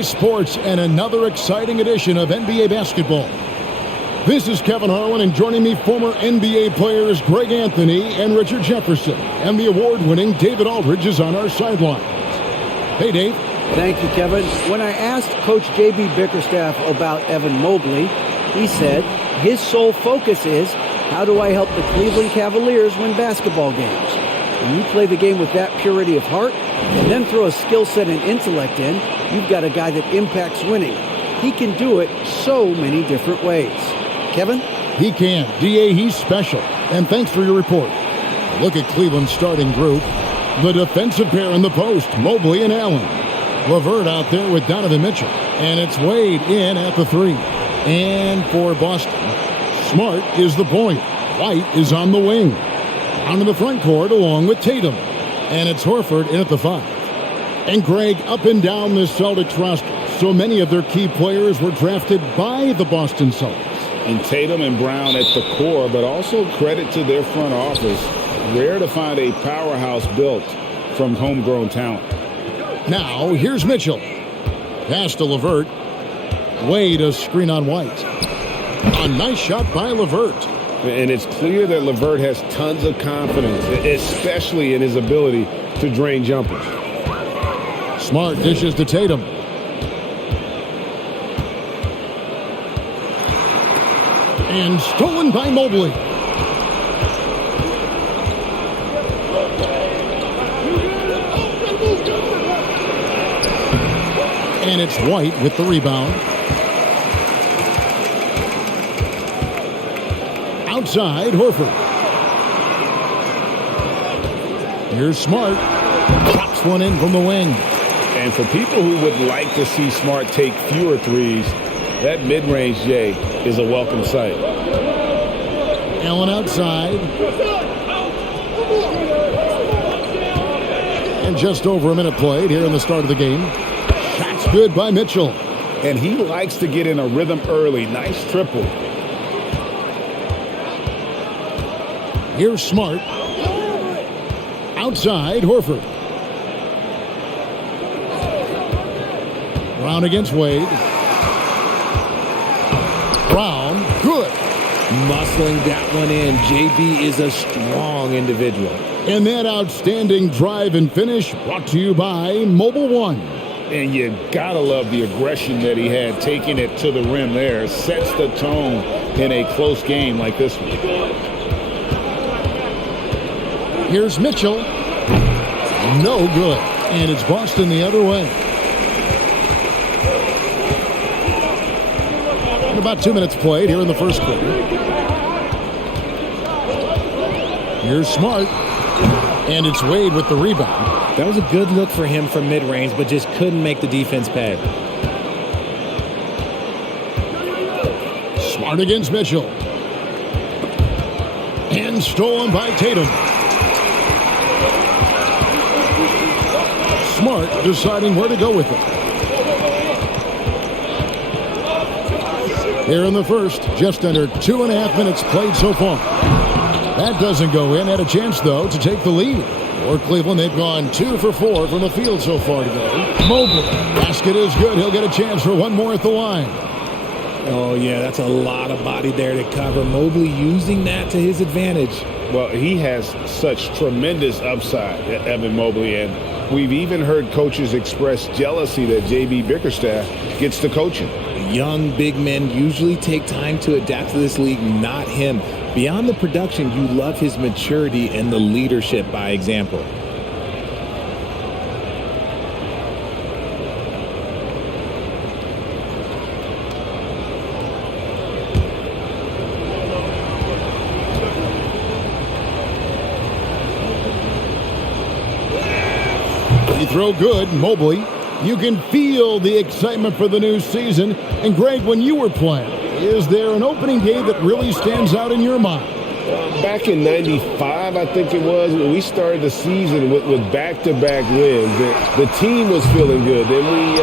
Sports and another exciting edition of NBA basketball. This is Kevin Harlan, and joining me, former NBA players Greg Anthony and Richard Jefferson, and the award-winning David Aldridge is on our sidelines. Hey, Dave. Thank you, Kevin. When I asked Coach J.B. Bickerstaff about Evan Mobley, he said his sole focus is, how do I help the Cleveland Cavaliers win basketball games? When you play the game with that purity of heart, and then throw a skill set and intellect in, you've got a guy that impacts winning. He can do it so many different ways. Kevin? He can. D.A., he's special. And thanks for your report. Look at Cleveland's starting group. The defensive pair in the post, Mobley and Allen. LeVert out there with Donovan Mitchell. And it's Wade in at the three. And for Boston, Smart is the point. White is on the wing. Onto the front court along with Tatum. And it's Horford in at the five. And Greg, up and down this Celtics roster, so many of their key players were drafted by the Boston Celtics. And Tatum and Brown at the core, but also credit to their front office. Rare to find a powerhouse built from homegrown talent. Now, here's Mitchell. Pass to LeVert. Wade a screen on White. A nice shot by LeVert. And it's clear that LeVert has tons of confidence, especially in his ability to drain jumpers. Smart dishes to Tatum. And stolen by Mobley. And it's White with the rebound. Outside, Horford. Here's Smart. Drops one in from the wing. And for people who would like to see Smart take fewer threes, that mid-range J is a welcome sight. Allen outside. And just over a minute played here in the start of the game. Shot's good by Mitchell. And he likes to get in a rhythm early. Nice triple. Here's Smart. Outside, Horford. Brown against Wade. Brown, good. Muscling that one in. JB is a strong individual. And that outstanding drive and finish brought to you by Mobile One. And you gotta love the aggression that he had, taking it to the rim there. Sets the tone in a close game like this one. Here's Mitchell. No good. And it's Boston the other way. And about 2 minutes played here in the first quarter. Here's Smart. And it's Wade with the rebound. That was a good look for him from mid-range, but just couldn't make the defense pay. Smart against Mitchell. And stolen by Tatum. Smart deciding where to go with it. Here in the first, just under 2.5 minutes played so far. That doesn't go in. Had a chance, though, to take the lead. For Cleveland, they've gone 2 for 4 from the field so far today. Mobley. Basket is good. He'll get a chance for one more at the line. Oh, yeah, that's a lot of body there to cover. Mobley using that to his advantage. Well, he has such tremendous upside, Evan Mobley, and we've even heard coaches express jealousy that J.B. Bickerstaff gets to coaching. Young big men usually take time to adapt to this league, not him. Beyond the production, you love his maturity and the leadership by example. You throw good, Mobley. You can feel the excitement for the new season. And Greg, when you were playing, is there an opening game that really stands out in your mind? Back in '95, I think it was, when we started the season with back-to-back wins. The team was feeling good. Then we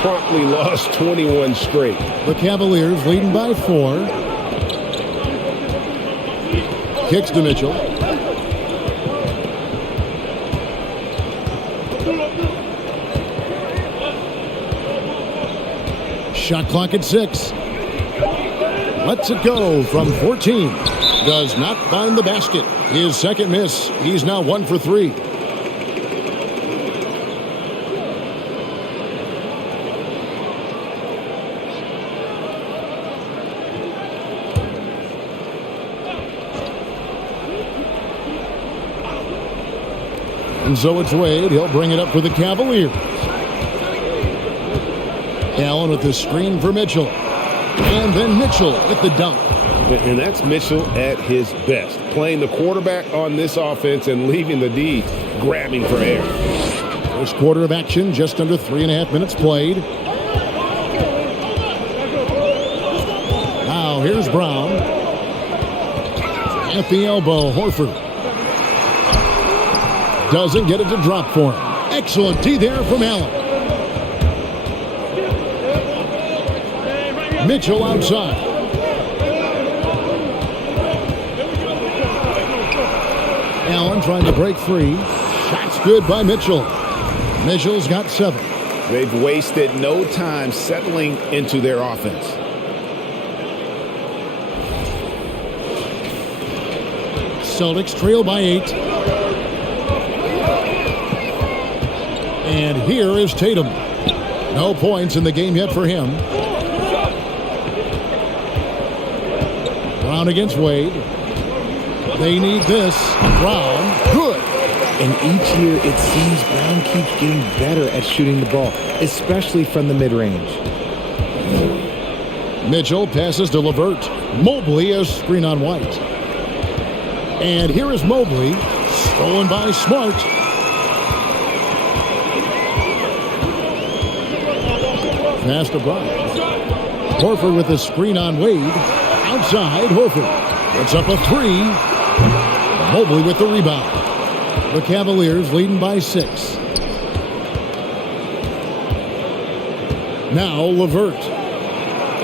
promptly lost 21 straight. The Cavaliers leading by 4. Kicks to Mitchell. Shot clock at 6. Lets it go from 14. Does not find the basket. His second miss. He's now 1 for 3. And so it's Wade. He'll bring it up for the Cavaliers. Allen with the screen for Mitchell. And then Mitchell with the dunk. And that's Mitchell at his best. Playing the quarterback on this offense and leaving the D grabbing for air. First quarter of action, just under 3.5 minutes played. Now here's Brown. At the elbow, Horford. Doesn't get it to drop for him. Excellent D there from Allen. Mitchell outside. Allen trying to break free. Shots good by Mitchell. Mitchell's got 7. They've wasted no time settling into their offense. Celtics trail by 8. And here is Tatum. No points in the game yet for him. Brown against Wade. They need this. Brown, good. And each year it seems Brown keeps getting better at shooting the ball, especially from the mid-range. Mitchell passes to LeVert. Mobley is screen on White. And here is Mobley. Stolen by Smart. Pass to Brown. Horford with the screen on Wade. Outside, Horford. Puts up a 3. Mobley with the rebound. The Cavaliers leading by 6. Now LeVert.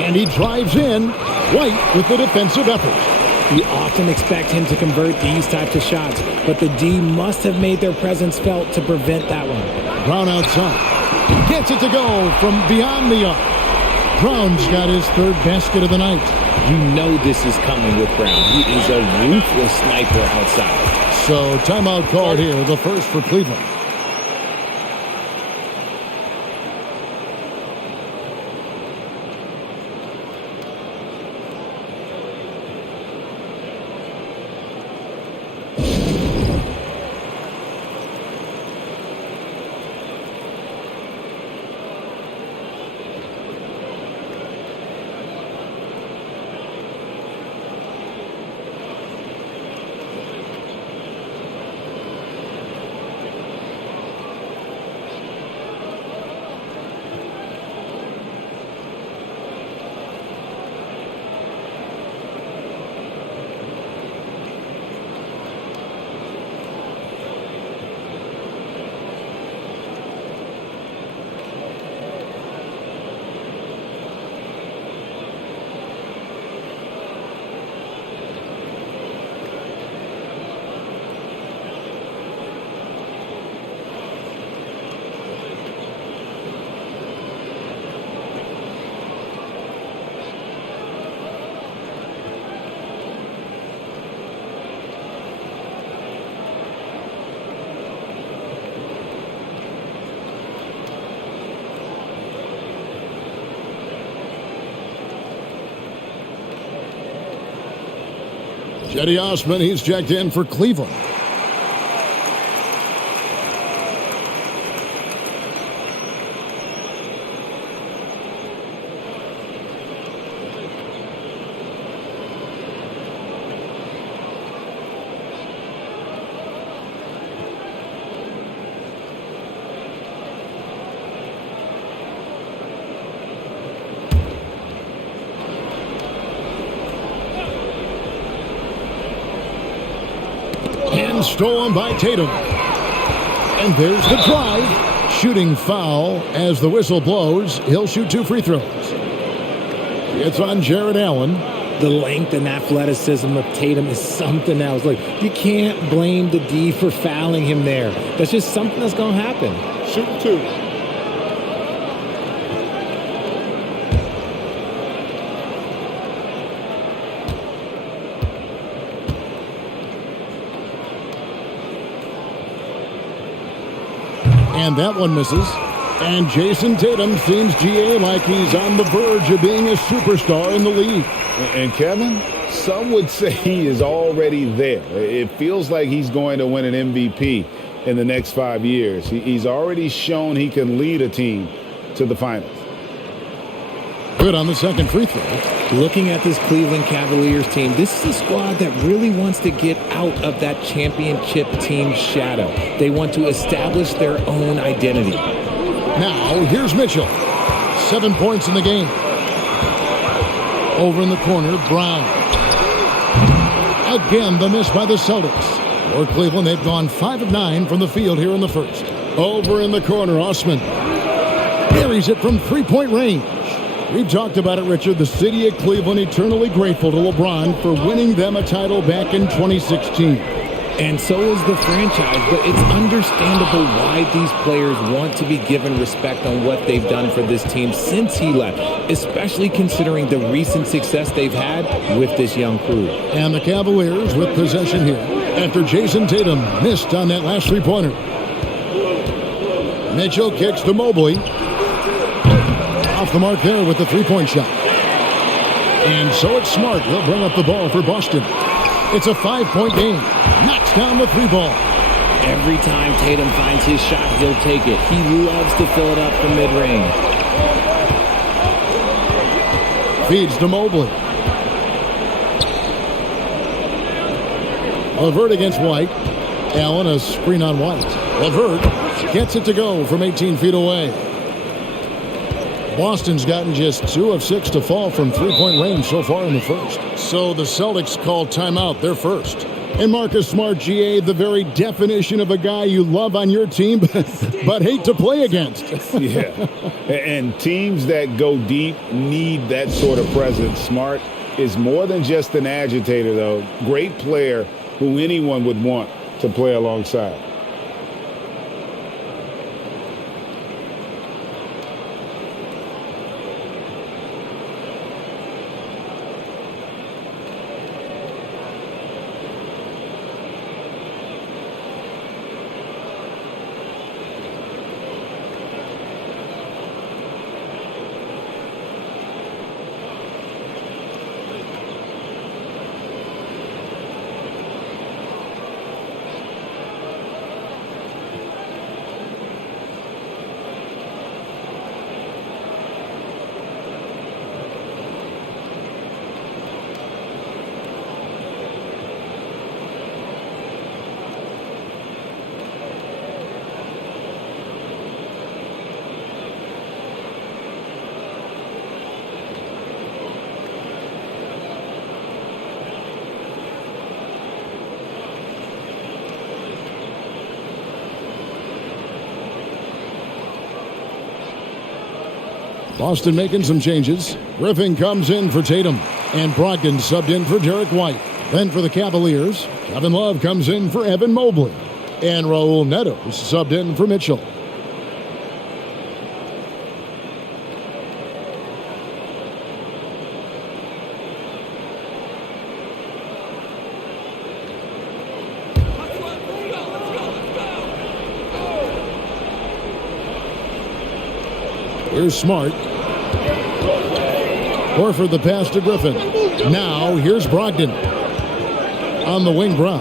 And he drives in. White with the defensive effort. You often expect him to convert these types of shots, but the D must have made their presence felt to prevent that one. Brown outside. Gets it to go from beyond the arc. Brown's got his 3rd basket of the night. You know this is coming with Brown. He is a ruthless sniper outside. So timeout called here, the first for Cleveland. Cedi Osman, he's checked in for Cleveland. Stolen by Tatum. And there's the drive. Shooting foul as the whistle blows. He'll shoot 2 free throws. It's on Jared Allen. The length and athleticism of Tatum is something else. Like, you can't blame the D for fouling him there. That's just something that's going to happen. Shooting 2. And that one misses. And Jason Tatum seems, GA, like he's on the verge of being a superstar in the league. And Kevin, some would say he is already there. It feels like he's going to win an MVP in the next 5 years. He's already shown he can lead a team to the finals. Good on the second free throw. Looking at this Cleveland Cavaliers team, this is a squad that really wants to get out of that championship team shadow. They want to establish their own identity. Now, here's Mitchell. 7 points in the game. Over in the corner, Brown. Again, the miss by the Celtics. For Cleveland, they've gone 5 of 9 from the field here in the first. Over in the corner, Osman. Buries it from three-point range. We've talked about it, Richard. The city of Cleveland eternally grateful to LeBron for winning them a title back in 2016. And so is the franchise, but it's understandable why these players want to be given respect on what they've done for this team since he left, especially considering the recent success they've had with this young crew. And the Cavaliers with possession here after Jason Tatum missed on that last three-pointer. Mitchell kicks to Mobley. Off the mark there with the three-point shot. And so it's Smart. He'll bring up the ball for Boston. It's a 5-point game. Knocks down the three ball. Every time Tatum finds his shot, he'll take it. He loves to fill it up from mid-range. Feeds to Mobley. LeVert against White. Allen a screen on White. LeVert gets it to go from 18 feet away. Boston's gotten just 2 of 6 to fall from three-point range so far in the first. So the Celtics call timeout, their first. And Marcus Smart, GA, the very definition of a guy you love on your team but hate to play against. Yeah, and teams that go deep need that sort of presence. Smart is more than just an agitator, though. Great player who anyone would want to play alongside. Boston making some changes. Griffin comes in for Tatum. And Brogdon subbed in for Derek White. Then for the Cavaliers, Kevin Love comes in for Evan Mobley. And Raul Neto subbed in for Mitchell. Here's Smart. Horford the pass to Griffin. Now here's Brogdon. On the wing, Brown.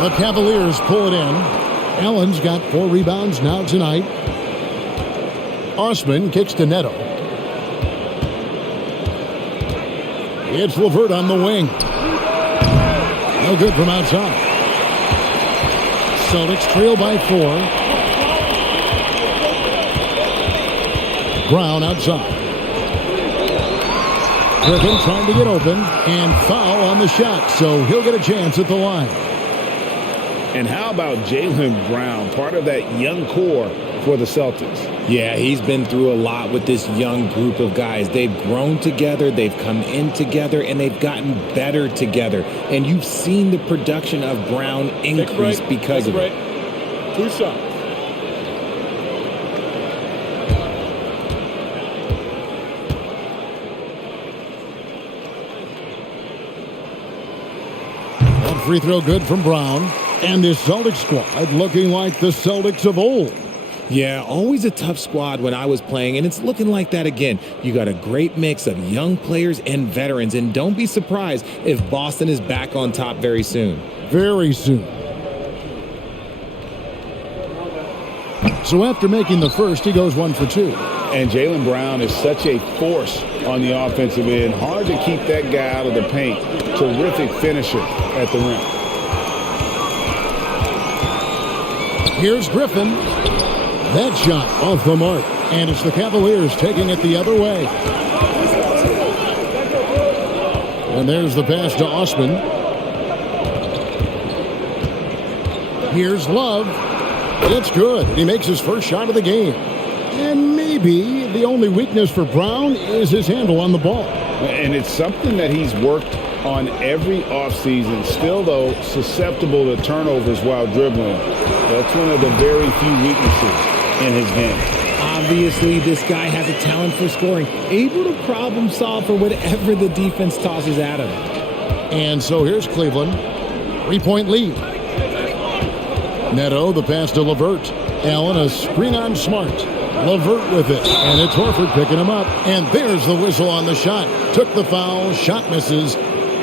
The Cavaliers pull it in. Allen's got 4 rebounds now tonight. Osman kicks to Neto. It's LeVert on the wing. No good from outside. Celtics trail by 4. Brown outside. Griffin trying to get open and foul on the shot, so he'll get a chance at the line. And how about Jaylen Brown, part of that young core for the Celtics? Yeah, he's been through a lot with this young group of guys. They've grown together, they've come in together, and they've gotten better together. And you've seen the production of Brown increase because of it. 2 shots. free throw good from Brown. And this Celtics squad looking like the Celtics of old. Yeah, always a tough squad when I was playing, and it's looking like that again. You got a great mix of young players and veterans, and don't be surprised if Boston is back on top very soon. Very soon. So after making the first, he goes 1 for 2. And Jaylen Brown is such a force on the offensive end. Hard to keep that guy out of the paint. Terrific finisher at the rim. Here's Griffin. That shot off the mark. And it's the Cavaliers taking it the other way. And there's the pass to Osman. Here's Love. It's good. He makes his first shot of the game. And maybe the only weakness for Brown is his handle on the ball. And it's something that he's worked on every offseason. Still, though, susceptible to turnovers while dribbling. That's one of the very few weaknesses in his game. Obviously, this guy has a talent for scoring, able to problem solve for whatever the defense tosses at him. And so here's Cleveland. 3-point lead. Neto, the pass to LeVert. Allen, a screen on Smart. LeVert with it, and it's Horford picking him up. And there's the whistle on the shot. Took the foul, shot misses.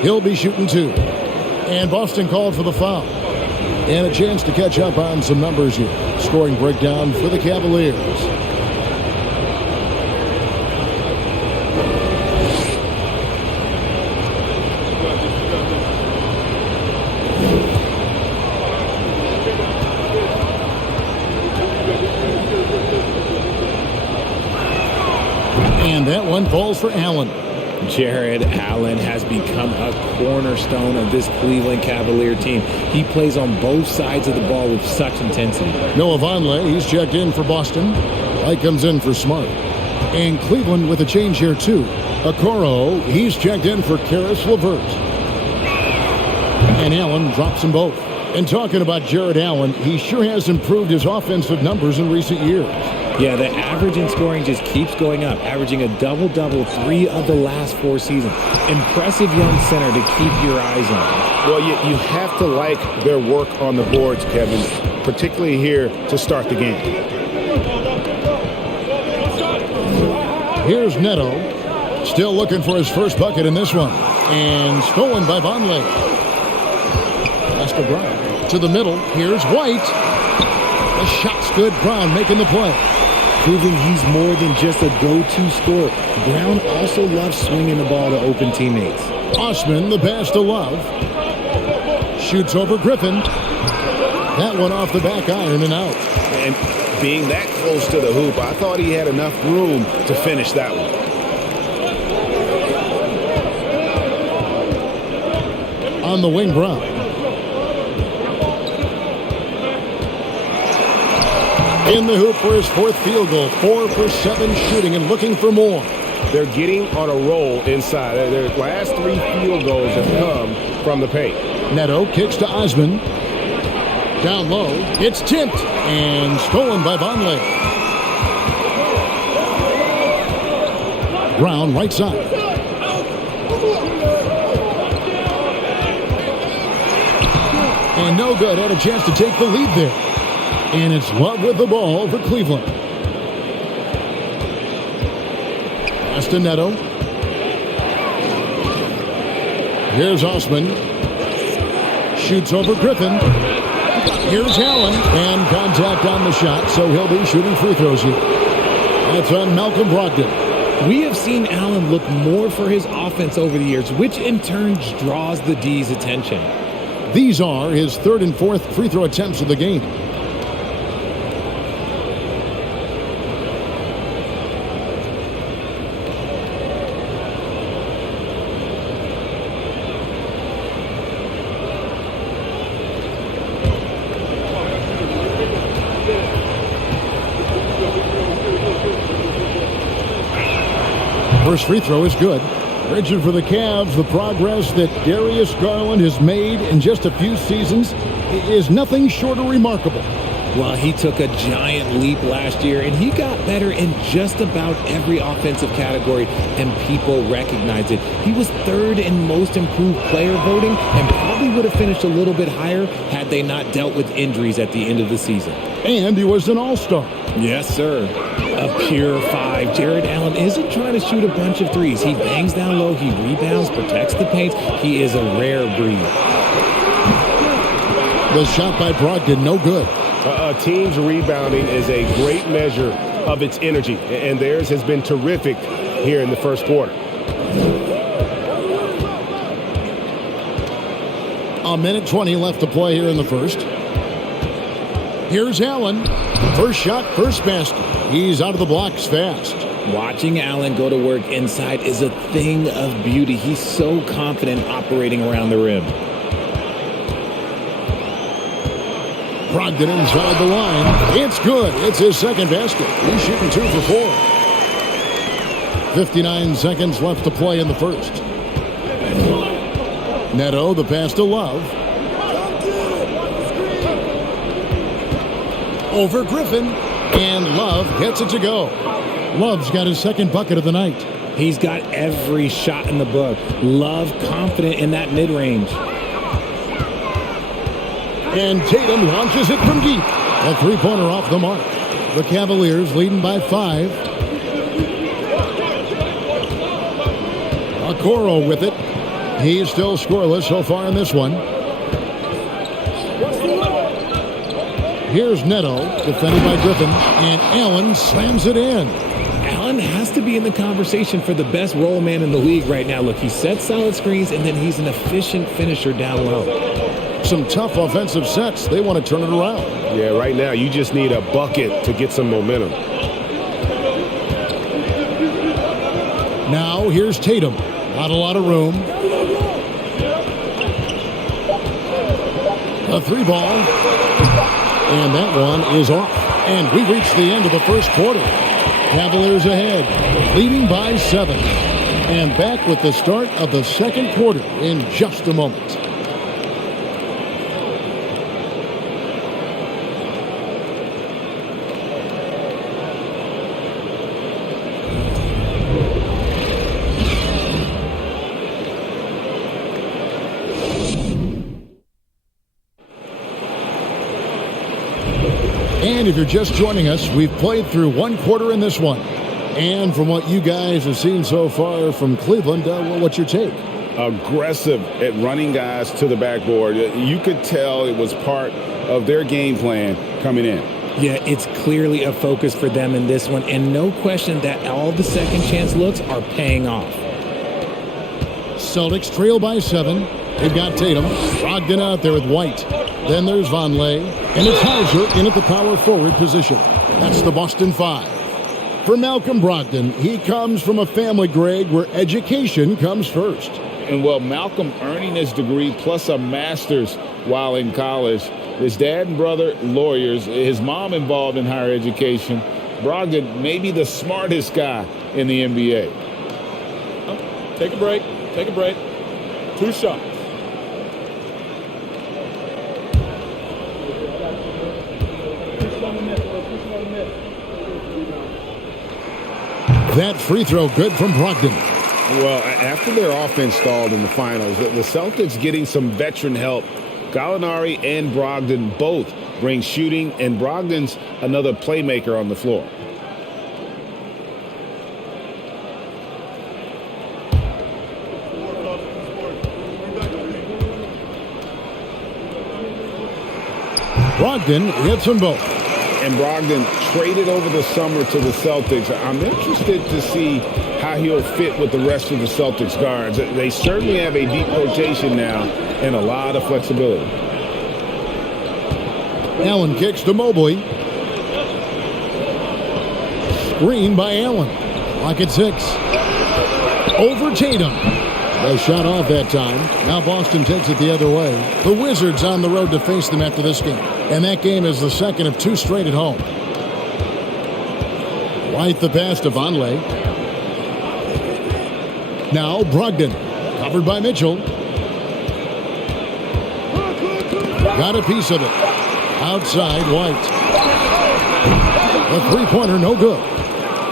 He'll be shooting 2. And Boston called for the foul. And a chance to catch up on some numbers here. Scoring breakdown for the Cavaliers. And that one falls for Allen. Jared Allen has become a cornerstone of this Cleveland Cavalier team. He plays on both sides of the ball with such intensity. Noah Vonleh, he's checked in for Boston. Light comes in for Smart. And Cleveland with a change here, too. Okoro, he's checked in for Karis LeVert. And Allen drops them both. And talking about Jared Allen, he sure has improved his offensive numbers in recent years. Yeah, the average in scoring just keeps going up, averaging a double-double 3 of the last 4 seasons. Impressive young center to keep your eyes on. Well, you have to like their work on the boards, Kevin, particularly here to start the game. Here's Neto, still looking for his first bucket in this one. And stolen by Vonleh. Pass to Brown. To the middle, here's White. The shot's good, Brown making the play. Proving he's more than just a go-to scorer. Brown also loves swinging the ball to open teammates. Osman, the pass to Love. Shoots over Griffin. That one off the back iron and out. And being that close to the hoop, I thought he had enough room to finish that one. On the wing, Brown. In the hoop for his 4th field goal. 4 for 7 shooting and looking for more. They're getting on a roll inside. Their last 3 field goals have come from the paint. Neto kicks to Osman. Down low. It's tipped and stolen by Vonleh. Brown right side. And no good. Had a chance to take the lead there. And it's Love with the ball for Cleveland. Pass to Neto. Here's Osman. Shoots over Griffin. Here's Allen. And contact on the shot, so he'll be shooting free throws here. That's on Malcolm Brogdon. We have seen Allen look more for his offense over the years, which in turn draws the D's attention. These are his 3rd and 4th free throw attempts of the game. First free throw is good. Rigid for the Cavs. The progress that Darius Garland has made in just a few seasons is nothing short of remarkable. Well, he took a giant leap last year, and he got better in just about every offensive category, and people recognize it. He was third in most improved player voting and probably would have finished a little bit higher had they not dealt with injuries at the end of the season. And he was an all-star. Yes, sir. A pure 5. Jared Allen isn't trying to shoot a bunch of threes. He bangs down low, he rebounds, protects the paint. He is a rare breed. The shot by Brogdon, no good. A team's rebounding is a great measure of its energy, and theirs has been terrific here in the first quarter. A minute 20 left to play here in the first. Here's Allen. First shot, first basket. He's out of the blocks fast. Watching Allen go to work inside is a thing of beauty. He's so confident operating around the rim. Brogdon inside the line. It's good. It's his second basket. He's shooting 2 for 4. 59 seconds left to play in the first. Neto, the pass to Love. Over Griffin. And Love gets it to go. Love's got his second bucket of the night. He's got every shot in the book. Love confident in that mid-range. And Tatum launches it from deep. A three-pointer off the mark. The Cavaliers leading by 5. Okoro with it. He's still scoreless so far in this one. Here's Neto, defended by Griffin, and Allen slams it in. Allen has to be in the conversation for the best roll man in the league right now. Look, he sets solid screens, and then he's an efficient finisher down low. Some tough offensive sets. They want to turn it around. Yeah, right now you just need a bucket to get some momentum. Now here's Tatum. Not a lot of room. A 3-ball. And that one is off. And we've reached the end of the first quarter. Cavaliers ahead, leading by 7. And back with the start of the second quarter in just a moment. And if you're just joining us, we've played through one quarter in this one. And from what you guys have seen so far from Cleveland, what's your take? Aggressive at running guys to the backboard. You could tell it was part of their game plan coming in. Yeah, it's clearly a focus for them in this one. And no question that all the second chance looks are paying off. Celtics trail by 7. They've got Tatum. Brogdon out there with White. Then there's Vonleh. And it's Hauser in at the power forward position. That's the Boston 5. For Malcolm Brogdon, he comes from a family, Greg, where education comes first. And, well, Malcolm earning his degree plus a master's while in college. His dad and brother, lawyers. His mom involved in higher education. Brogdon may be the smartest guy in the NBA. Oh, take a break. Take a break. 2 shots. That free throw good from Brogdon. Well, after their offense stalled in the finals, the Celtics getting some veteran help. Gallinari and Brogdon both bring shooting, and Brogdon's another playmaker on the floor. Brogdon hits them both. And Brogdon traded over the summer to the Celtics. I'm interested to see how he'll fit with the rest of the Celtics guards. They certainly have a deep rotation now and a lot of flexibility. Allen kicks to Mobley. Screen by Allen. Clock at 6. Over Tatum. A shot off that time. Now Boston takes it the other way. The Wizards on the road to face them after this game. And that game is the second of 2 straight at home. White the pass to Vonleh. Now Brogdon. Covered by Mitchell. Got a piece of it. Outside, White. The three-pointer, no good.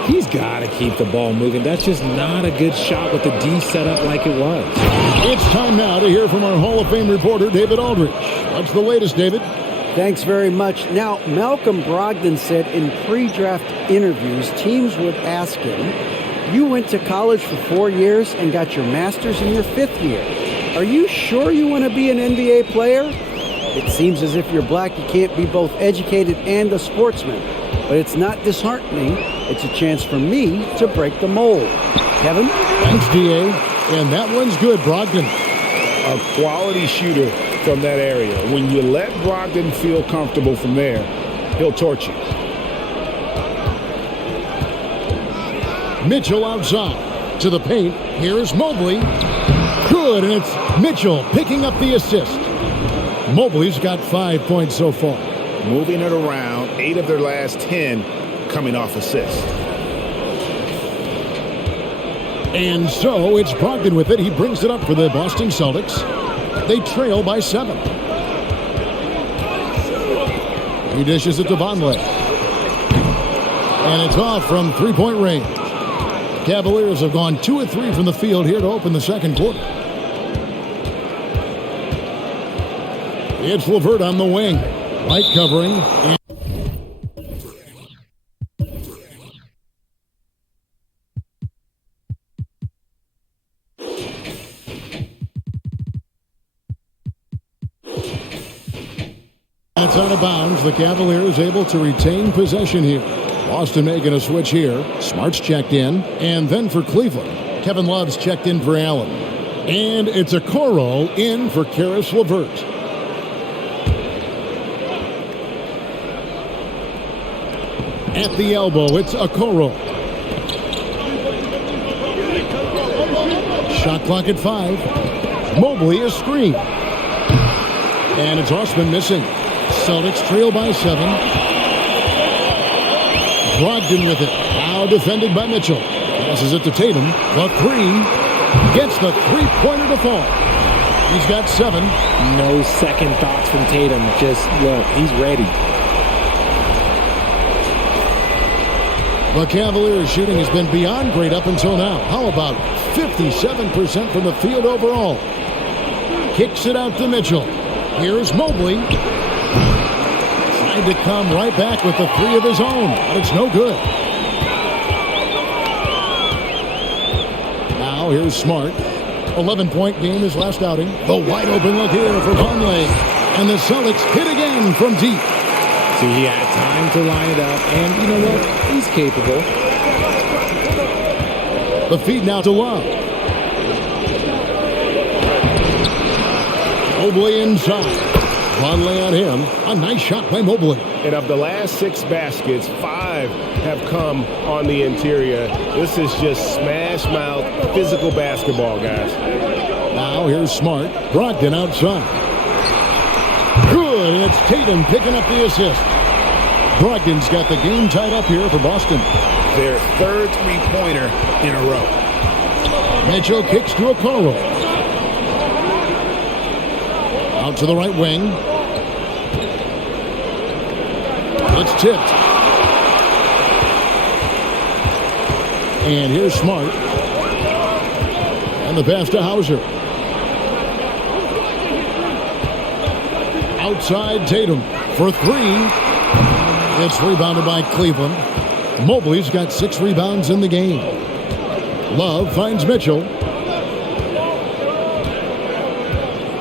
He's got to keep the ball moving. That's just not a good shot with the D set up like it was. It's time now to hear from our Hall of Fame reporter, David Aldrich. What's the latest, David? Thanks very much. Now, Malcolm Brogdon said in pre-draft interviews, teams would ask him, you went to college for 4 years and got your master's in your 5th year. Are you sure you want to be an NBA player? It seems as if you're black, you can't be both educated and a sportsman. But it's not disheartening. It's a chance for me to break the mold. Kevin? Thanks, D.A. And that one's good, Brogdon. A quality shooter from that area. When you let Brogdon feel comfortable from there, he'll torch you. Mitchell outside to the paint. Here's Mobley. Good, and it's Mitchell picking up the assist. Mobley's got 5 points so far. Moving it around, 8 of their last 10 coming off assists. And so it's Brogdon with it. He brings it up for the Boston Celtics. They trail by 7. He dishes it to Vonleh. And it's off from three-point range. Cavaliers have gone 2 of 3 from the field here to open the second quarter. It's LeVert on the wing. Light covering. It's out of bounds. The Cavaliers able to retain possession here. Boston making a switch here. Smart's checked in. And then for Cleveland, Kevin Love's checked in for Allen. And it's Okoro in for Karis LeVert. At the elbow, it's Okoro. Shot clock at 5. Mobley is screened. And it's Osman missing. Celtics trail by 7. Brogdon with it. Now defended by Mitchell. Passes it to Tatum. The 3. Gets the three-pointer to fall. He's got 7. No second thoughts from Tatum. Just look, he's ready. The Cavaliers shooting has been beyond great up until now. How about 57% from the field overall? Kicks it out to Mitchell. Here's Mobley. Tried to come right back with the 3 of his own, but it's no good. Now here's Smart. 11-point game his last outing. The wide open look here for Vonleh. And the Celtics hit again from deep. See, he had time to line it up, and you know what? He's capable. The feed now to Love. Mobley inside. Vonleh on him. A nice shot by Mobley. And of the last 6 baskets, 5 have come on the interior. This is just smash mouth physical basketball, guys. Now here's Smart. Brogdon outside. Good. And it's Tatum picking up the assist. Brogdon's got the game tied up here for Boston. Their 3rd three-pointer in a row. Mitchell kicks to Okoro. Out to the right wing. It's tipped. And here's Smart. And the pass to Hauser. Outside Tatum for 3. It's rebounded by Cleveland. Mobley's got 6 rebounds in the game. Love finds Mitchell.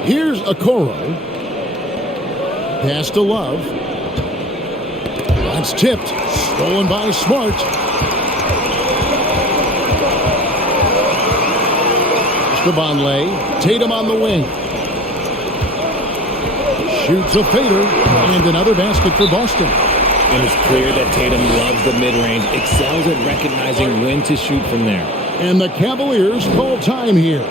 Here's Okoro. Pass to Love. That's tipped. Stolen by Smart. To Vonleh. Tatum on the wing. Shoots a fader. And another basket for Boston. And it's clear that Tatum loves the mid-range, excels at recognizing when to shoot from there. And the Cavaliers call time here.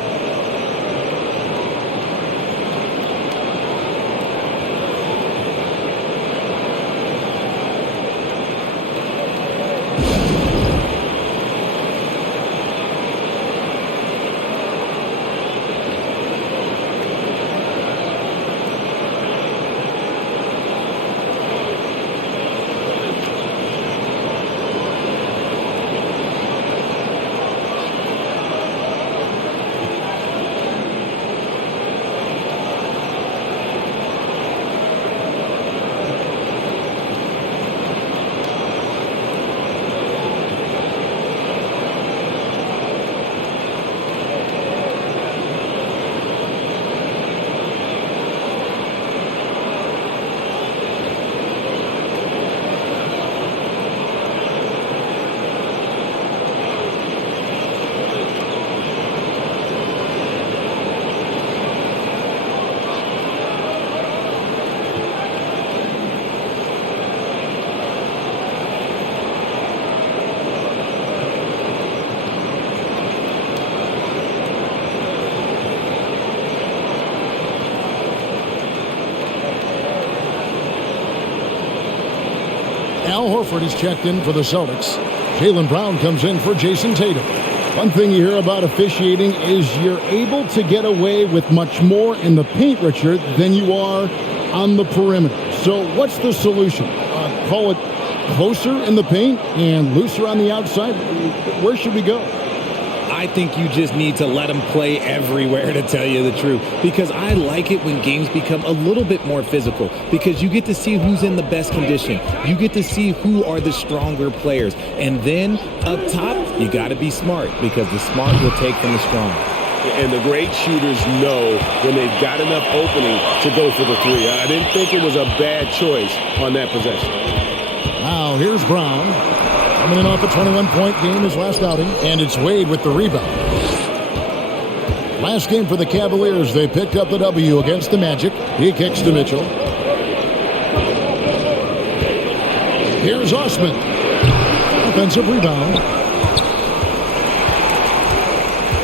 Al Horford is checked in for the Celtics. Jaylen Brown comes in for Jason Tatum. One thing you hear about officiating is you're able to get away with much more in the paint, Richard, than you are on the perimeter. So what's the solution? Call it closer in the paint and looser on the outside? Where should we go? I think you just need to let them play everywhere, to tell you the truth, because I like it when games become a little bit more physical, because you get to see who's in the best condition. You get to see who are the stronger players. And then up top, you got to be smart, because the smart will take from the strong. And the great shooters know when they've got enough opening to go for the three. I didn't think it was a bad choice on that possession. Now here's Brown. Coming in off a 21-point game his last outing, and it's Wade with the rebound. Last game for the Cavaliers, they picked up the W against the Magic. He kicks to Mitchell. Here's Osman. Offensive rebound.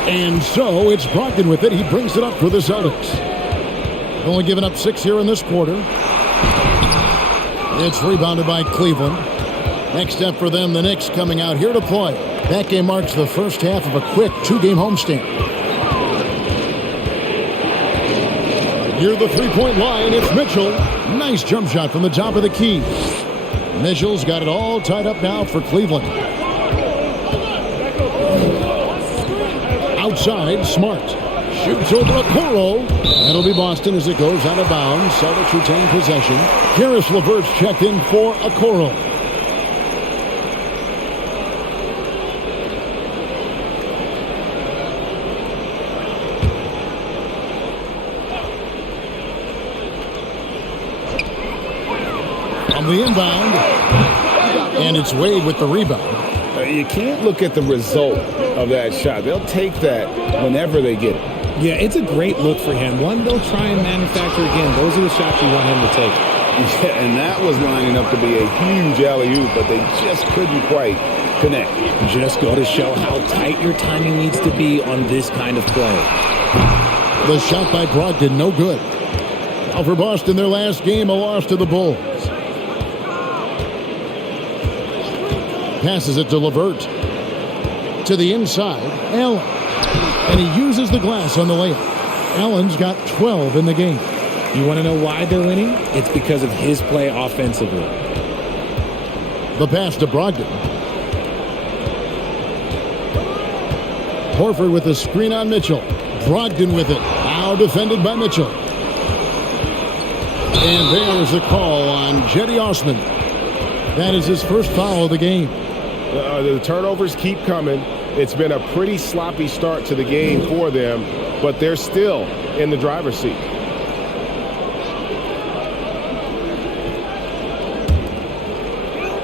And so it's Brogdon with it. He brings it up for the Celtics. Only given up 6 here in this quarter. It's rebounded by Cleveland. Next up for them, the Knicks coming out here to play. That game marks the first half of a quick 2-game homestand. Near the three-point line, it's Mitchell. Nice jump shot from the top of the key. Mitchell's got it all tied up now for Cleveland. Outside, Smart. Shoots over Okoro. That'll be Boston as it goes out of bounds. Celtics retain possession. Karis LeVert's checked in for Okoro. The inbound, and it's Wade with the rebound. You can't look at the result of that shot. They'll take that whenever they get it. Yeah, it's a great look for him. One they'll try and manufacture again. Those are the shots you want him to take. Yeah, and that was lining up to be a huge alley-oop, but they just couldn't quite connect. Just go to show how tight your timing needs to be on this kind of play. The shot by Brogdon, no good. Now for Boston, their last game, a loss to the Bulls. Passes it to LeVert. To the inside, Allen. And he uses the glass on the layup. Allen's got 12 in the game. You want to know why they're winning? It's because of his play offensively. The pass to Brogdon. Horford with the screen on Mitchell. Brogdon with it. Now defended by Mitchell. And there's a call on Cedi Osman. That is his first foul of the game. The turnovers keep coming. It's been a pretty sloppy start to the game for them, but they're still in the driver's seat.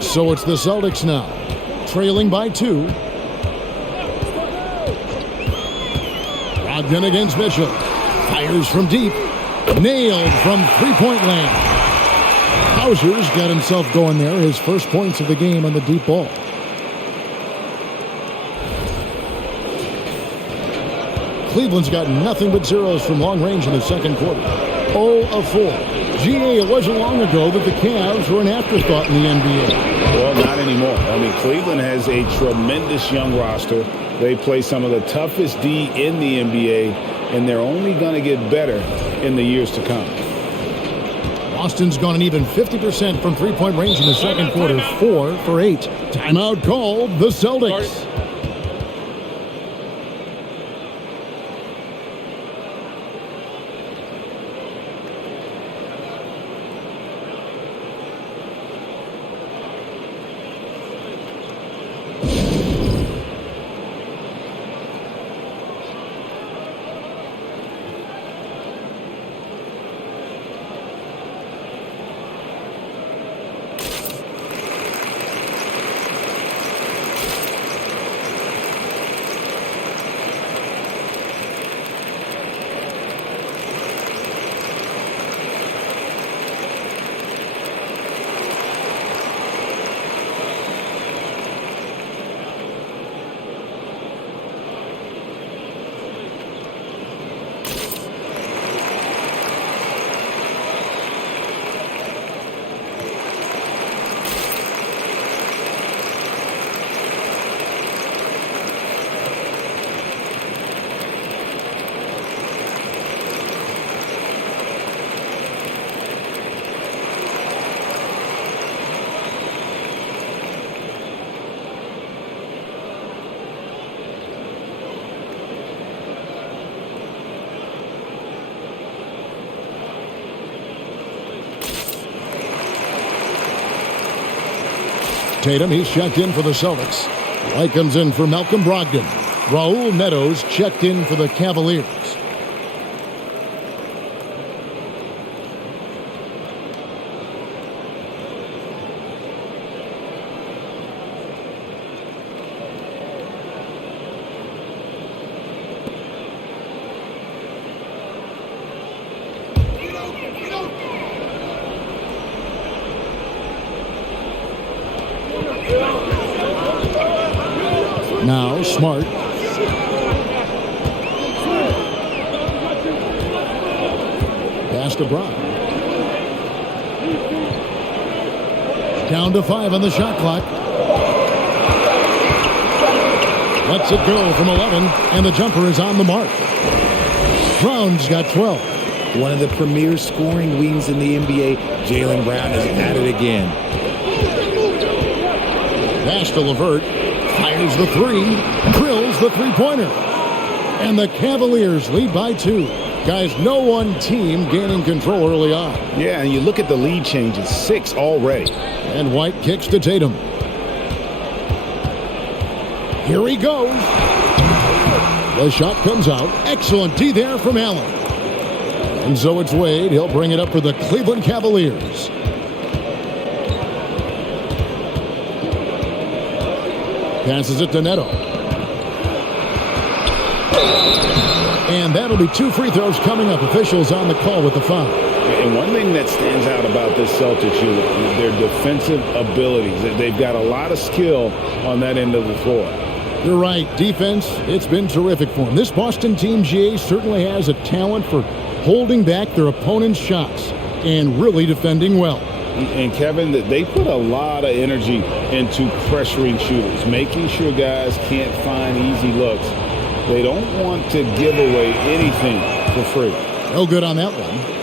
So it's the Celtics now, trailing by 2. Brogdon against Mitchell. Fires from deep. Nailed from three-point land. Hauser's got himself going there. His first points of the game on the deep ball. Cleveland's got nothing but zeros from long range in the second quarter. 0 of 4. GA, it wasn't long ago that the Cavs were an afterthought in the NBA. Well, not anymore. I mean, Cleveland has a tremendous young roster. They play some of the toughest D in the NBA, and they're only going to get better in the years to come. Boston's gone an even 50% from three-point range in the second quarter. 4 for 8. Timeout called the Celtics. Tatum, he's checked in for the Celtics. White comes in for Malcolm Brogdon. Raul Netos checked in for the Cavaliers. Now Smart. Pass to Brown. Down to 5 on the shot clock. Lets it go from 11, and the jumper is on the mark. Brown's got 12. One of the premier scoring wings in the NBA, Jaylen Brown is at it again. Pass to LeVert. Fires the three. Drills the three-pointer. And the Cavaliers lead by 2. Guys, no one team gaining control early on. Yeah, and you look at the lead changes, 6 already. And White kicks to Tatum. Here he goes. The shot comes out. Excellent D there from Allen. And so it's Wade. He'll bring it up for the Cleveland Cavaliers. Passes it to Neto. And that'll be 2 free throws coming up. Officials on the call with the foul. And one thing that stands out about this Celtics unit is their defensive abilities. They've got a lot of skill on that end of the floor. You're right. Defense, it's been terrific for them. This Boston team, GA, certainly has a talent for holding back their opponent's shots and really defending well. And Kevin, they put a lot of energy into pressuring shooters, making sure guys can't find easy looks. They don't want to give away anything for free. No good on that one.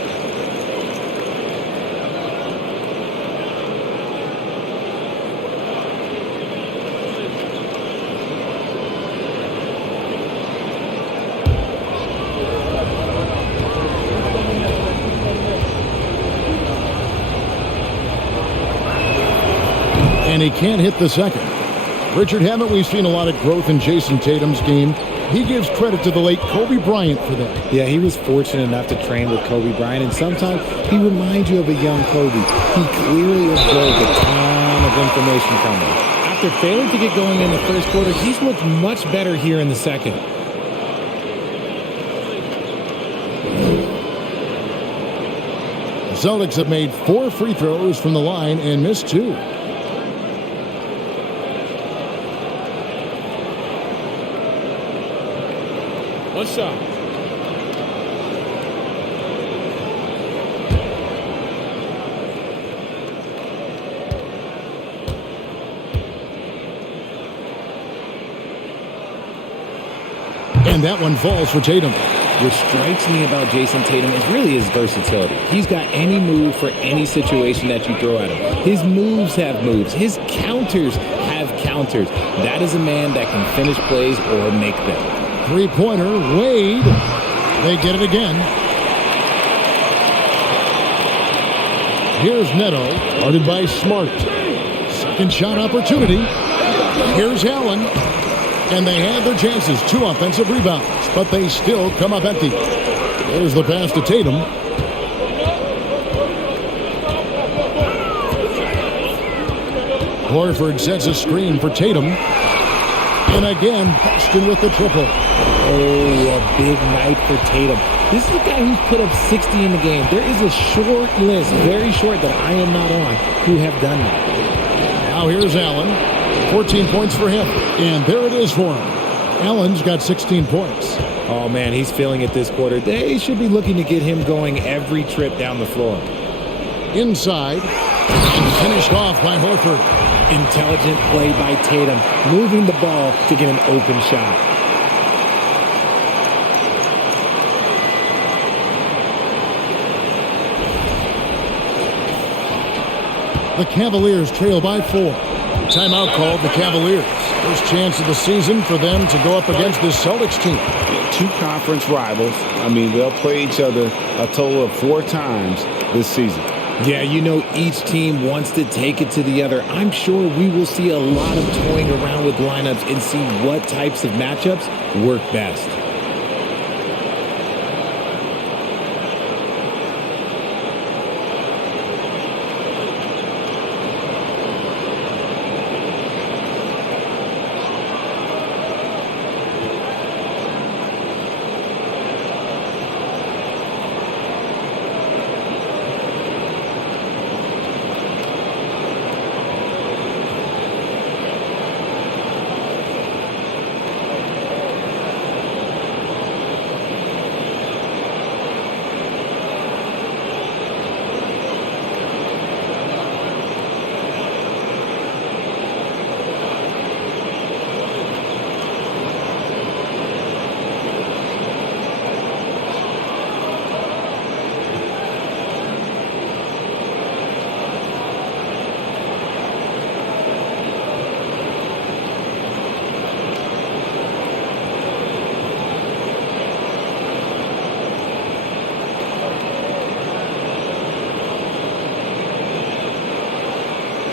And he can't hit the second. Richard, haven't we seen a lot of growth in Jason Tatum's game? He gives credit to the late Kobe Bryant for that. Yeah, he was fortunate enough to train with Kobe Bryant, and sometimes he reminds you of a young Kobe. He clearly absorbed a ton of information from him. After failing to get going in the first quarter, he's looked much better here in the second. The Celtics have made 4 free throws from the line and missed 2. One shot. And that one falls for Tatum. What strikes me about Jason Tatum is really his versatility. He's got any move for any situation that you throw at him. His moves have moves. His counters have counters. That is a man that can finish plays or make them. Three-pointer, Wade. They get it again. Here's Neto, guarded by Smart. Second shot opportunity. Here's Allen. And they had their chances. 2 offensive rebounds, but they still come up empty. There's the pass to Tatum. Horford sets a screen for Tatum. And again, Boston with the triple. Oh, a big night for Tatum. This is a guy who's put up 60 in the game. There is a short list, very short, that I am not on, who have done that. Now here's Allen. 14 points for him. And there it is for him. Allen's got 16 points. Oh, man, he's feeling it this quarter. They should be looking to get him going every trip down the floor. Inside. And finished off by Horford. Intelligent play by Tatum, moving the ball to get an open shot. The Cavaliers trail by 4. Timeout called the Cavaliers. First chance of the season for them to go up against this Celtics team. 2 conference rivals. I mean, they'll play each other a total of 4 times this season. Yeah, you know, each team wants to take it to the other. I'm sure we will see a lot of toying around with lineups and see what types of matchups work best.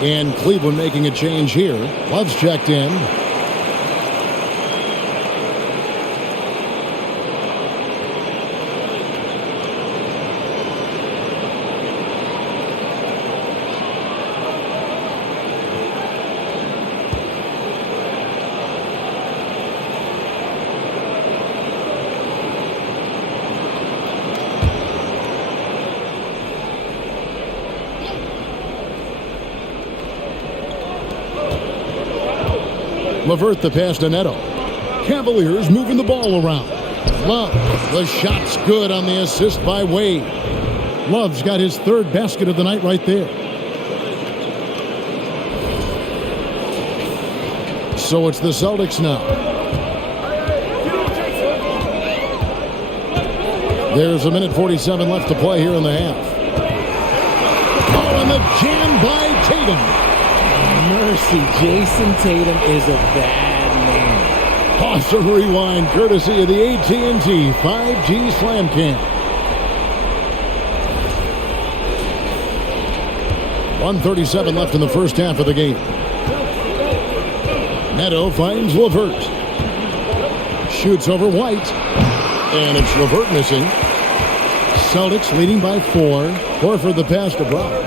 And Cleveland making a change here. Love's checked in. Levert the pass to Neto. Cavaliers moving the ball around. Love. The shot's good on the assist by Wade. Love's got his third basket of the night right there. So it's the Celtics now. There's a minute 47 left to play here in the half. Oh, and the jam by Tatum. Mercy, Jason Tatum is a bad man. Awesome rewind courtesy of the AT&T 5G Slam Cam. 1:37 left in the first half of the game. Neto finds Levert. Shoots over White. And it's Levert missing. Celtics leading by 4. Horford the pass to Brown.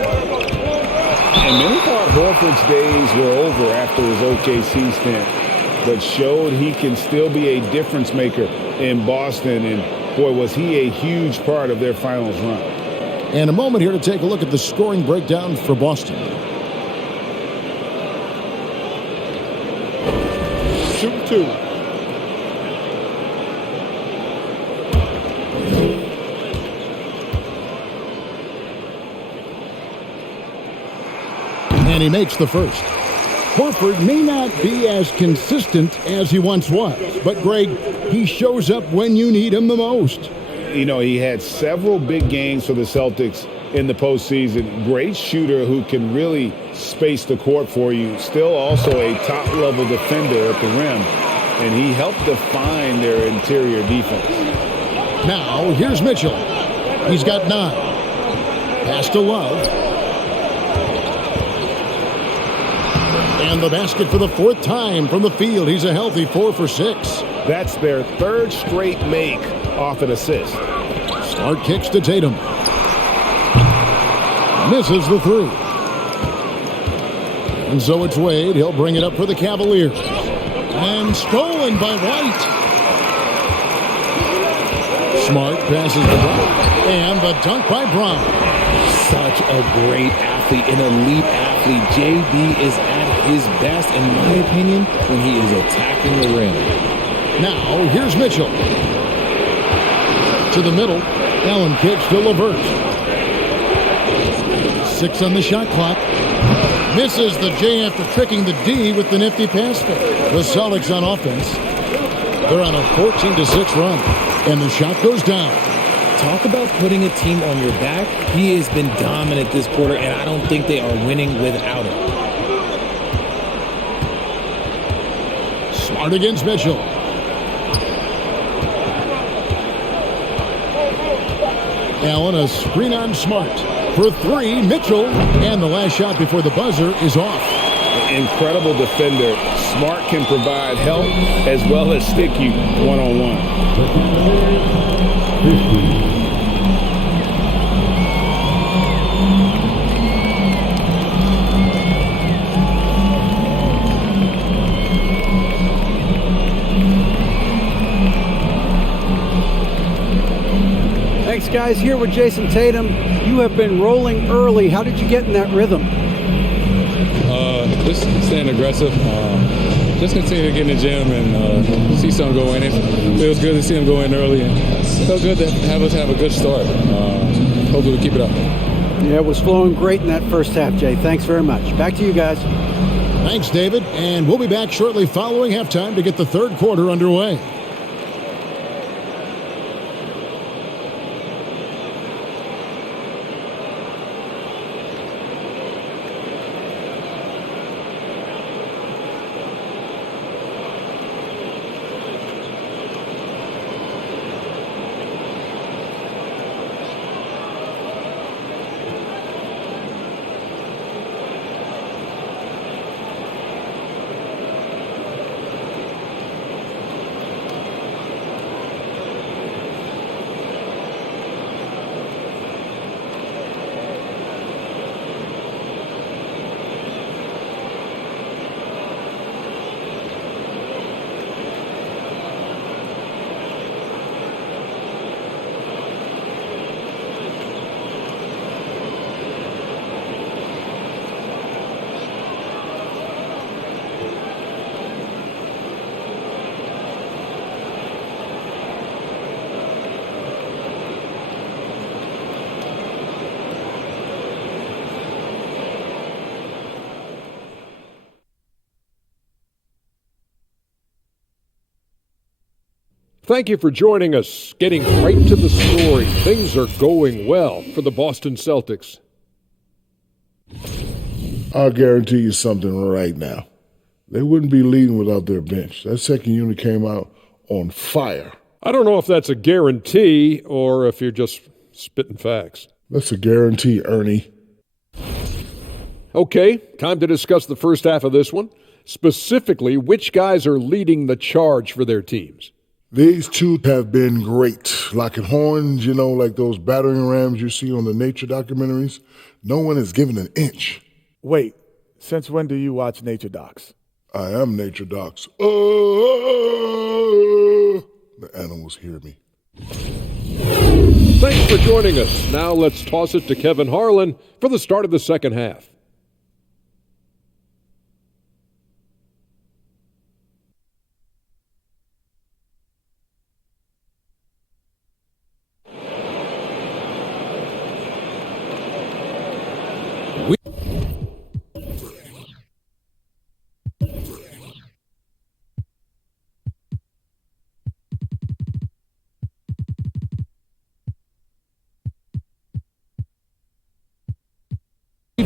And many thought Horford's days were over after his OKC stint, but showed he can still be a difference maker in Boston. And boy, was he a huge part of their finals run. And a moment here to take a look at the scoring breakdown for Boston. Shoot 2. And he makes the first. Horford may not be as consistent as he once was, but Greg, he shows up when you need him the most. You know, he had several big games for the Celtics in the postseason. Great shooter who can really space the court for you. Still also a top-level defender at the rim, and he helped define their interior defense. Now, here's Mitchell. He's got 9. Pass to Love. And the basket for the 4th time from the field. He's a healthy 4 for 6. That's their 3rd straight make off an assist. Start kicks to Tatum. Misses the 3. And so it's Wade. He'll bring it up for the Cavaliers. And stolen by White. Smart passes to Brown. And the dunk by Brown. Such a great athlete, an elite athlete. JB is at his best, in my opinion, when he is attacking the rim. Now, here's Mitchell. To the middle. Allen kicks to Levert. 6 on the shot clock. Misses the J after tricking the D with the nifty pass fake. The Celtics on offense. They're on a 14-6 run. And the shot goes down. Talk about putting a team on your back. He has been dominant this quarter, and I don't think they are winning without him. Smart against Mitchell. Allen, a screen on Smart. For three, Mitchell. And the last shot before the buzzer is off. Incredible defender. Smart can provide help as well as stick you one-on-one. Thanks, guys. Here with Jason Tatum. You have been rolling early. How did you get in that rhythm? Just staying aggressive. Just continue to get in the gym and see something go in. It feels good to see him go in early, and it feels good to have us have a good start. Hopefully we keep it up. Yeah, it was flowing great in that first half, Jay. Thanks very much. Back to you guys. Thanks, David. And we'll be back shortly following halftime to get the third quarter underway. Thank you for joining us. Getting right to the story. Things are going well for the Boston Celtics. I'll guarantee you something right now. They wouldn't be leading without their bench. That second unit came out on fire. I don't know if that's a guarantee or if you're just spitting facts. That's a guarantee, Ernie. Okay, time to discuss the first half of this one. Specifically, which guys are leading the charge for their teams? These two have been great. Locking horns, like those battering rams you see on the nature documentaries. No one has given an inch. Wait, since when do you watch nature docs? I am nature docs. The animals hear me. Thanks for joining us. Now let's toss it to Kevin Harlan for the start of the second half.